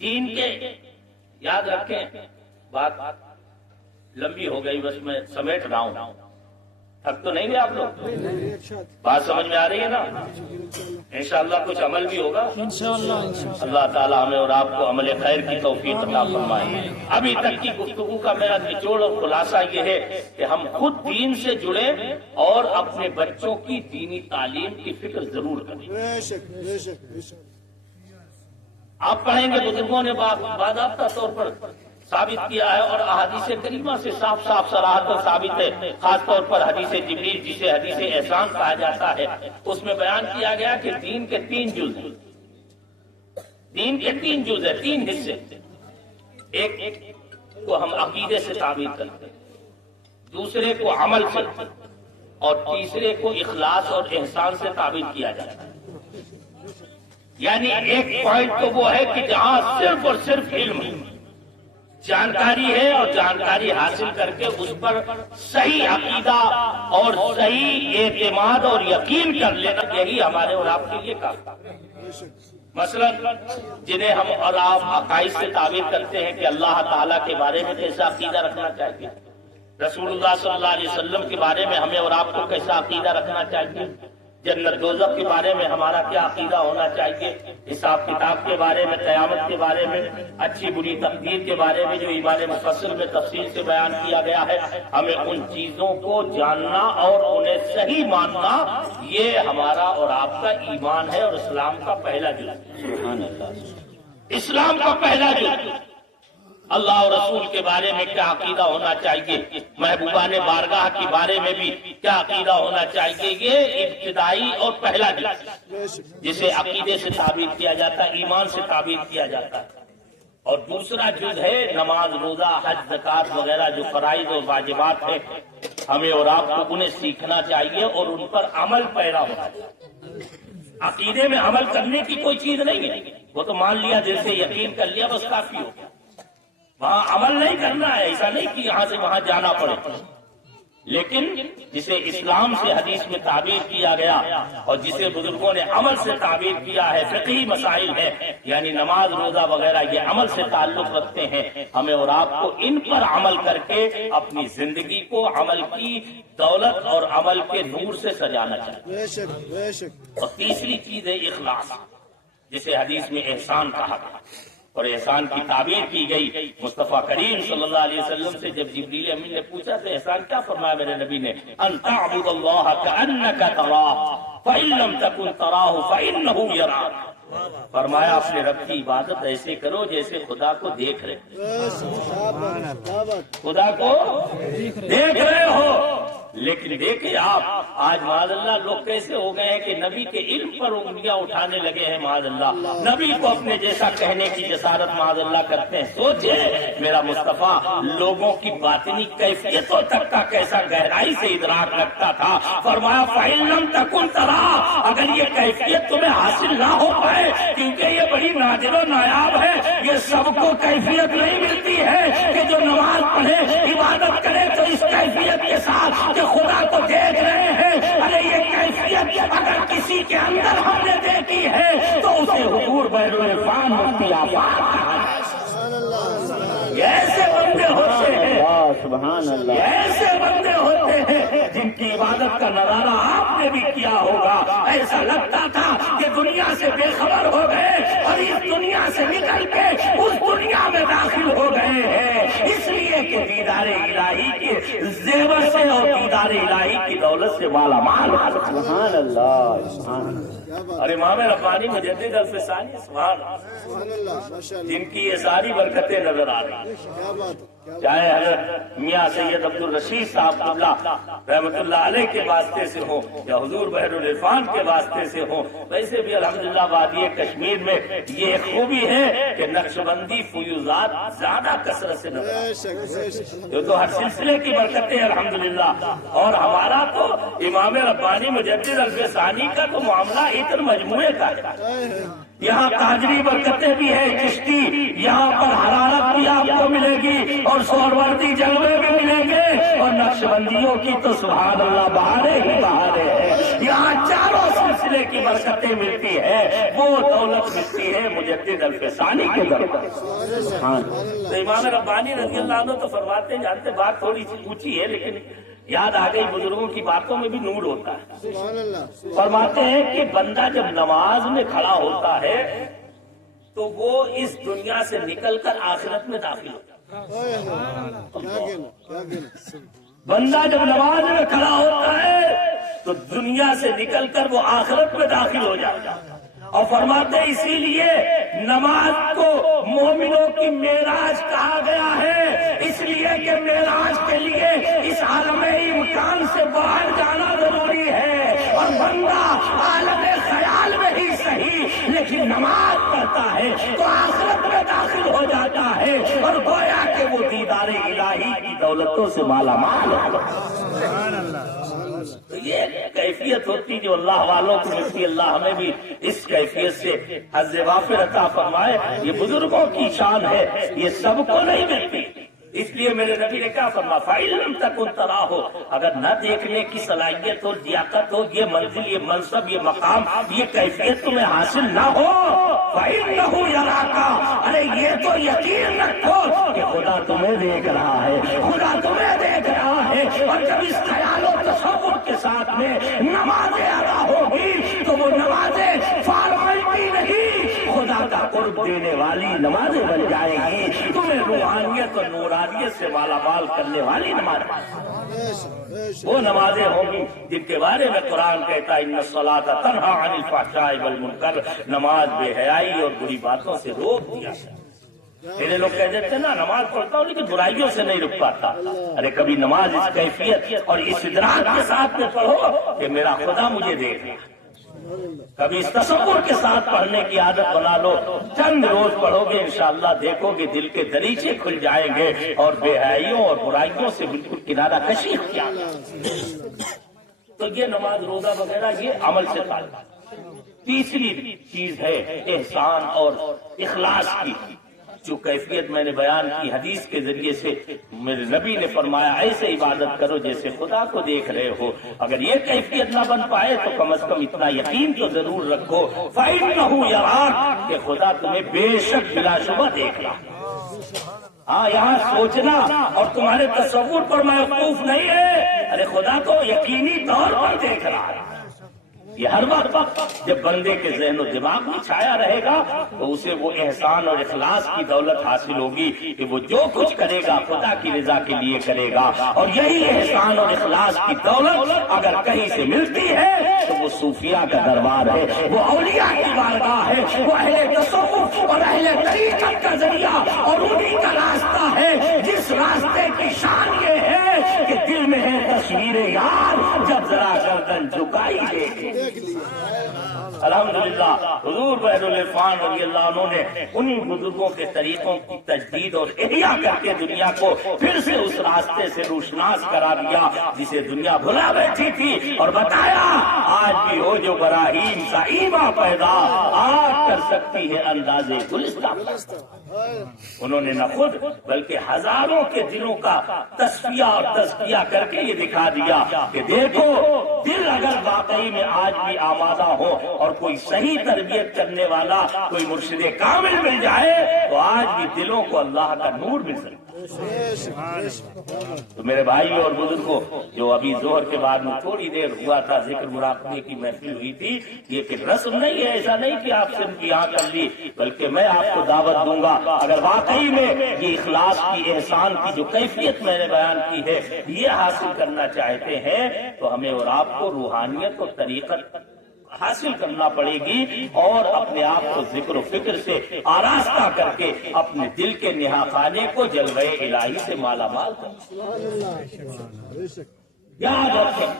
دین کے، یاد رکھیں بات لمبی ہو گئی بس میں سمیٹ رہا ہوں، تھک تو نہیں گئے آپ لوگ؟ بات سمجھ میں آ رہی ہے نا؟ انشاءاللہ کچھ عمل بھی ہوگا اللہ تعالیٰ ہمیں اور آپ کو عمل خیر کی توفیق عطا فرمائے۔ ابھی تک کی گفتگو کا میرا نچوڑ اور خلاصہ یہ ہے کہ ہم خود دین سے جڑے اور اپنے بچوں کی دینی تعلیم کی فکر ضرور کریں۔ آپ پڑھیں گے بزرگوں نے باضابطہ طور پر ثابت کیا ہے، اور احادیث کریمہ سے صاف صاف صراحت ثابت ہے، خاص طور پر حدیث جبریل جسے حدیث احسان کہا جاتا ہے، اس میں بیان کیا گیا کہ دین کے 3 جز ہیں، دین کے 3 جز ہیں، 3 حصے۔ ایک کو ہم عقیدے سے تعبیر کرتے ہیں، دوسرے کو عمل سے، اور تیسرے کو اخلاص اور احسان سے تعبیر کیا جاتا ہے۔ یعنی ایک پوائنٹ تو وہ ہے کہ جہاں صرف اور صرف علم جانکاری ہے، اور جانکاری حاصل کر کے اس پر صحیح عقیدہ اور صحیح اعتماد اور یقین کر لینا، یہی ہمارے اور آپ کے لیے کافی ہے۔ مثلا جنہیں ہم اور آپ عقائد سے تعبیر کرتے ہیں کہ اللہ تعالیٰ کے بارے میں کیسا عقیدہ رکھنا چاہیے، رسول اللہ صلی اللہ علیہ وسلم کے بارے میں ہمیں اور آپ کو کیسا عقیدہ رکھنا چاہیے، جنت دوزخ کے بارے میں ہمارا کیا عقیدہ ہونا چاہیے، حساب کتاب کے بارے میں، قیامت کے بارے میں، اچھی بری تقدیر کے بارے میں جو ایمان مفصل میں تفصیل سے بیان کیا گیا ہے، ہمیں ان چیزوں کو جاننا اور انہیں صحیح ماننا، یہ ہمارا اور آپ کا ایمان ہے اور اسلام کا پہلا جز ہے۔ سبحان اللہ، اسلام کا پہلا جز اللہ اور رسول کے بارے میں کیا عقیدہ ہونا چاہیے، محبوبان بارگاہ کے بارے میں بھی کیا عقیدہ ہونا چاہیے، یہ ابتدائی اور پہلا جز جسے عقیدے سے تعبیر کیا جاتا ہے، ایمان سے تعبیر کیا جاتا ہے۔ اور دوسرا جز ہے نماز، روزہ، حج، زکوٰۃ وغیرہ جو فرائض اور واجبات ہیں، ہمیں اور آپ کو انہیں سیکھنا چاہیے اور ان پر عمل پیرا ہونا چاہیے۔ عقیدے میں عمل کرنے کی کوئی چیز نہیں ہے، وہ تو مان لیا، دل سے یقین کر لیا، بس کافی ہو گیا، وہاں عمل نہیں کرنا ہے۔ ایسا نہیں کہ یہاں سے وہاں جانا پڑے، لیکن جسے اسلام سے حدیث میں تعبیر کیا گیا اور جسے بزرگوں نے عمل سے تعبیر کیا ہے، فقہی مسائل ہے، یعنی نماز، روزہ وغیرہ، یہ عمل سے تعلق رکھتے ہیں، ہمیں اور آپ کو ان پر عمل کر کے اپنی زندگی کو عمل کی دولت اور عمل کے نور سے سجانا چاہیے۔ بے شک بے شک۔ اور تیسری چیز ہے اخلاص، جسے حدیث میں احسان کہا گیا، اور احسان کی تعبیر کی گئی۔ مصطفیٰ کریم صلی اللہ علیہ وسلم سے جب جبریل امین نے پوچھا تو احسان کیا فرمایا میرے نبی نے، ان تعبد اللہ کأنک تراہ فإن لم تکن تراہ فإنہ یراک۔ فرمایا اپنے رب کی عبادت ایسے کرو جیسے خدا کو دیکھ رہے، خدا کو دیکھ رہے ہو۔ لیکن دیکھیں آپ آج معاذ اللہ لوگ کیسے ہو گئے ہیں کہ نبی کے علم پر انگلیاں اٹھانے لگے ہیں، معاذ اللہ نبی کو اپنے جیسا کہنے کی جسارت معاذ اللہ کرتے ہیں۔ سوچے میرا مصطفیٰ لوگوں کی باطنی کیفیتوں تک کا کیسا گہرائی سے ادراک رکھتا تھا۔ فرمایا فإن لم تکن تراہ، اگر یہ کیفیت تمہیں حاصل نہ ہو پائے، کیونکہ یہ بڑی نادر و نایاب ہے، یہ سب کو کیفیت نہیں ملتی ہے کہ جو نماز پڑھے، عبادت کرے تو اس کیفیت کے ساتھ کہ خدا کو دیکھ رہے ہیں۔ ارے یہ کیفیت اگر کسی کے اندر ہم نے دیکھی ہے تو اسے حضور بحر العرفان مفتی آفاق کہا ہے۔ یہ ایسے بندے ہوتے ہیں، سبحان اللہ، یہ ایسے بندے ہوتے ہیں جن کی عبادت کا نظارہ آپ نے بھی کیا ہوگا۔ ایسا لگتا تھا کہ دنیا سے بے خبر ہو گئے اور اس دنیا سے نکل کے اس دنیا میں داخل ہو گئے ہیں، اس لیے کہ دیدار الہی کے زیور سے اور دیدار الہی کی دولت سے مالا مال۔ سبحان اللہ، سبحان اللہ۔ اور امام ربانی مجدد الفسانی سبحان اللہ، سبحان اللہ، ماشاء اللہ، جن کی یہ ساری برکتیں نظر آ رہی ہیں، کیا بات ہے، کیا چاہے حضرت میاں سید عبد الرشید صاحب قبلہ رحمت اللہ علیہ کے واسطے سے ہو یا حضور بحر العرفان کے واسطے سے ہو۔ ویسے بھی الحمدللہ وادی کشمیر میں یہ خوبی ہے کہ نقشبندی فیوزات زیادہ کثرت سے نظر بے شک بے شک۔ جو تو ہر سلسلے کی برکتیں الحمدللہ، اور ہمارا تو امام ربانی مجدد الفسانی کا تو معاملہ اتر مجموعے کا ہے۔ یہاں قادری برکتیں بھی ہے، چشتی، یہاں پر حرارت بھی آپ کو ملے گی اور سہروردی جلوے بھی ملیں گے، اور نقشبندیوں کی تو سبحان اللہ بہارے ہی بہارے ہیں۔ یہاں چاروں سلسلے کی برکتیں ملتی ہے، وہ دولت ملتی ہے مجدد الفسانی کے در پر۔ تو امام ربانی رضی اللہ عنہ تو فرماتے ہیں، جانتے بات تھوڑی سی اونچی ہے لیکن یاد آ گئی، بزرگوں کی باتوں میں بھی نور ہوتا ہے۔ سبحان اللہ، فرماتے ہیں کہ بندہ جب نماز میں کھڑا ہوتا ہے تو وہ اس دنیا سے نکل کر آخرت میں داخل ہوتا ہے۔ کیا کہنا، کیا کہنا۔ بندہ جب نماز میں کھڑا ہوتا ہے تو دنیا سے نکل کر وہ آخرت میں داخل ہو جاتا ہے۔ اور فرماتے ہیں اسی لیے نماز کو مومنوں کی معراج کہا گیا ہے، اس اس لیے کہ معراج کے لیے اس عالم امکان سے باہر جانا ضروری ہے، اور بندہ عالم خیال میں ہی صحیح لیکن نماز پڑھتا ہے تو آخرت میں داخل ہو جاتا ہے، اور گویا کہ وہ دیدار الہی کی دولتوں سے مالا مال تو یہ کیفیت ہوتی جو اللہ والوں کو ملتی۔ اللہ ہمیں بھی اس کیفیت سے حظ وافر عطا فرمائے۔ یہ بزرگوں کی شان ہے، یہ سب کو نہیں ملتی، اس لیے میرے نبی نے کیا فرمایا، فَإِن تَكُن تَرَاهُ، اگر نہ دیکھنے کی صلاحیت ہو، لیاقت ہو، یہ منزل، یہ منصب، یہ مقام، یہ کیفیت تمہیں حاصل نہ ہو، فَإِنَّهُ يَرَاكَ، ارے یہ تو یقین رکھو کہ خدا تمہیں دیکھ رہا ہے، خدا تمہیں دیکھ رہا ہے۔ اور جب اس خیال و تصور کے ساتھ میں نمازیں ادا ہوگی تو وہ نمازیں فارمیلٹی نہیں، خدا کا قرب دینے والی نمازیں بن جائیں گی، تمہیں روحانیت اور نورانیت سے مالا مال کرنے والی نماز، وہ نمازیں ہوں گی جن کے بارے میں قرآن کہتا ہے ان الصلاۃ تنہی عن الفحشاء والمنکر، نماز بے حیائی اور بری باتوں سے روک دیا ہے۔ میرے لوگ کہہ دیتے ہیں نا نماز پڑھتا ہوں لیکن برائیوں سے نہیں رک پاتا، ارے کبھی نماز اس کیفیت اور اس ادراک کے ساتھ میں پڑھو کہ میرا خدا مجھے دیکھ رہا ہے، کبھی اس تصور کے ساتھ پڑھنے کی عادت بنا لو، چند روز پڑھو گے انشاءاللہ دیکھو گے دل کے دریچے کھل جائیں گے اور بے حیائیوں اور برائیوں سے بالکل کنارہ کشی ہو جائے گی۔ تو یہ نماز روزہ وغیرہ یہ عمل سے تعلق۔ تیسری چیز ہے احسان اور اخلاص کی، جو کیفیت میں نے بیان کی حدیث کے ذریعے سے، میرے نبی نے فرمایا ایسے عبادت کرو جیسے خدا کو دیکھ رہے ہو۔ اگر یہ کیفیت نہ بن پائے تو کم از کم اتنا یقین تو ضرور رکھو فَإِنَّهُ يَرَاكَ، کہ خدا تمہیں بے شک بلا شبہ دیکھ رہا ہے۔ ہاں یہاں سوچنا اور تمہارے تصور پر موقوف نہیں ہے، ارے خدا تو یقینی طور پر دیکھ رہا ہے۔ یہ ہر وقت جب بندے کے ذہن و دماغ میں چھایا رہے گا تو اسے وہ احسان اور اخلاص کی دولت حاصل ہوگی کہ وہ جو کچھ کرے گا خدا کی رضا کے لیے کرے گا، اور یہی احسان اور اخلاص کی دولت اگر کہیں سے ملتی ہے تو وہ صوفیاء کا دربار ہے، وہ اولیاء کی بارگاہ ہے، وہ اہل تصوف اور اہل طریقت کا ذریعہ اور انہی کا راستہ ہے، جس راستے کی شان یہ ہے کہ دل میں ہے تصویر یار جب ذرا گردن جھکائی دیکھے۔ الحمدللہ حضور بحر العرفان رضی اللہ عنہ نے انہی بزرگوں کے طریقوں کی تجدید اور احیاء کر کے دنیا کو پھر سے اس راستے سے روشناس کرا دیا جسے دنیا بھلا بیٹھی تھی، اور بتایا آج بھی ہو جو براہیم سا ایما پیدا، آج کر سکتی ہے اندازے گلستان۔ انہوں نے نہ خود بلکہ ہزاروں کے دلوں کا تصفیہ اور تزکیہ کر کے یہ دکھا دیا کہ دیکھو دل اگر واقعی میں آج بھی آمادہ ہو اور کوئی صحیح تربیت کرنے والا کوئی مرشد کامل مل جائے تو آج بھی دلوں کو اللہ کا نور مل سکتا ہے۔ تو میرے بھائی اور بزرگوں، جو ابھی ظہر کے بعد میں تھوڑی دیر ہوا تھا ذکر مراقبے کی محفل ہوئی تھی، یہ کہ رسم نہیں ہے، ایسا نہیں کہ آپ صرف یہاں کر لی، بلکہ میں آپ کو دعوت دوں گا اگر واقعی میں یہ اخلاص کی احسان کی جو کیفیت میں نے بیان کی ہے یہ حاصل کرنا چاہتے ہیں تو ہمیں اور آپ کو روحانیت اور طریقت حاصل کرنا پڑے گی، اور اپنے آپ کو ذکر و فکر سے آراستہ کر کے اپنے دل کے نہا خانے کو جلوہ الہی سے مالا مال کرنا۔ یاد رکھیں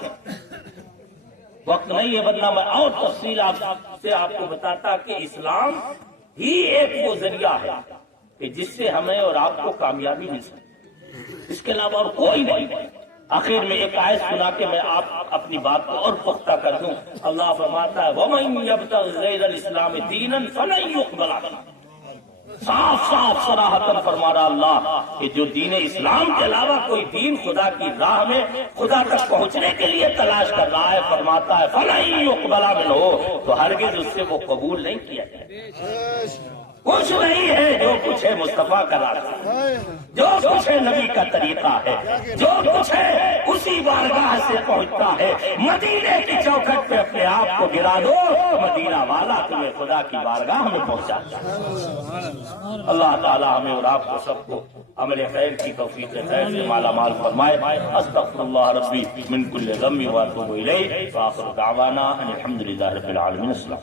وقت نہیں ہے ورنہ میں اور تفصیل سے آپ کو بتاتا کہ اسلام ہی ایک وہ ذریعہ ہے کہ جس سے ہمیں اور آپ کو کامیابی مل سکتی، اس کے علاوہ اور کوئی نہیں۔ آخر میں ایک آیت سنا کے میں آپ اپنی بات کو اور پختہ کر دوں۔ اللہ فرماتا ہے وَمَن يَبْتَغِ غَيْرَ الْإِسْلَامِ دِينًا فَلَن يُقْبَلَ مِنْهُ، صاف صاف صراحتاً فرما رہا اللہ کہ جو دین اسلام کے علاوہ کوئی دین خدا کی راہ میں خدا تک پہنچنے کے لیے تلاش کر رہا ہے، فرماتا ہے فَلَن يُقْبَلَ مِنْهُ، تو ہرگز اس سے وہ قبول نہیں کیا جائے۔ کچھ نہیں ہے، جو کچھ ہے مصطفیٰ کا راستہ، جو کچھ ہے نبی کا طریقہ ہے، جو کچھ ہے اسی بارگاہ سے پہنچتا ہے۔ مدینے کی چوکھٹ پہ اپنے آپ کو گرا دو، مدینہ والا تمہیں خدا کی بارگاہ میں پہنچاتا ہے۔ اللہ تعالی ہمیں اور آپ کو سب کو عمل خیر کی توفیق خیر سے مالا مال فرمائے۔ استغفر اللہ ربی من کل ذنب واتوب الیہ، وآخر دعوانا ان الحمد للہ رب العالمین۔ السلام۔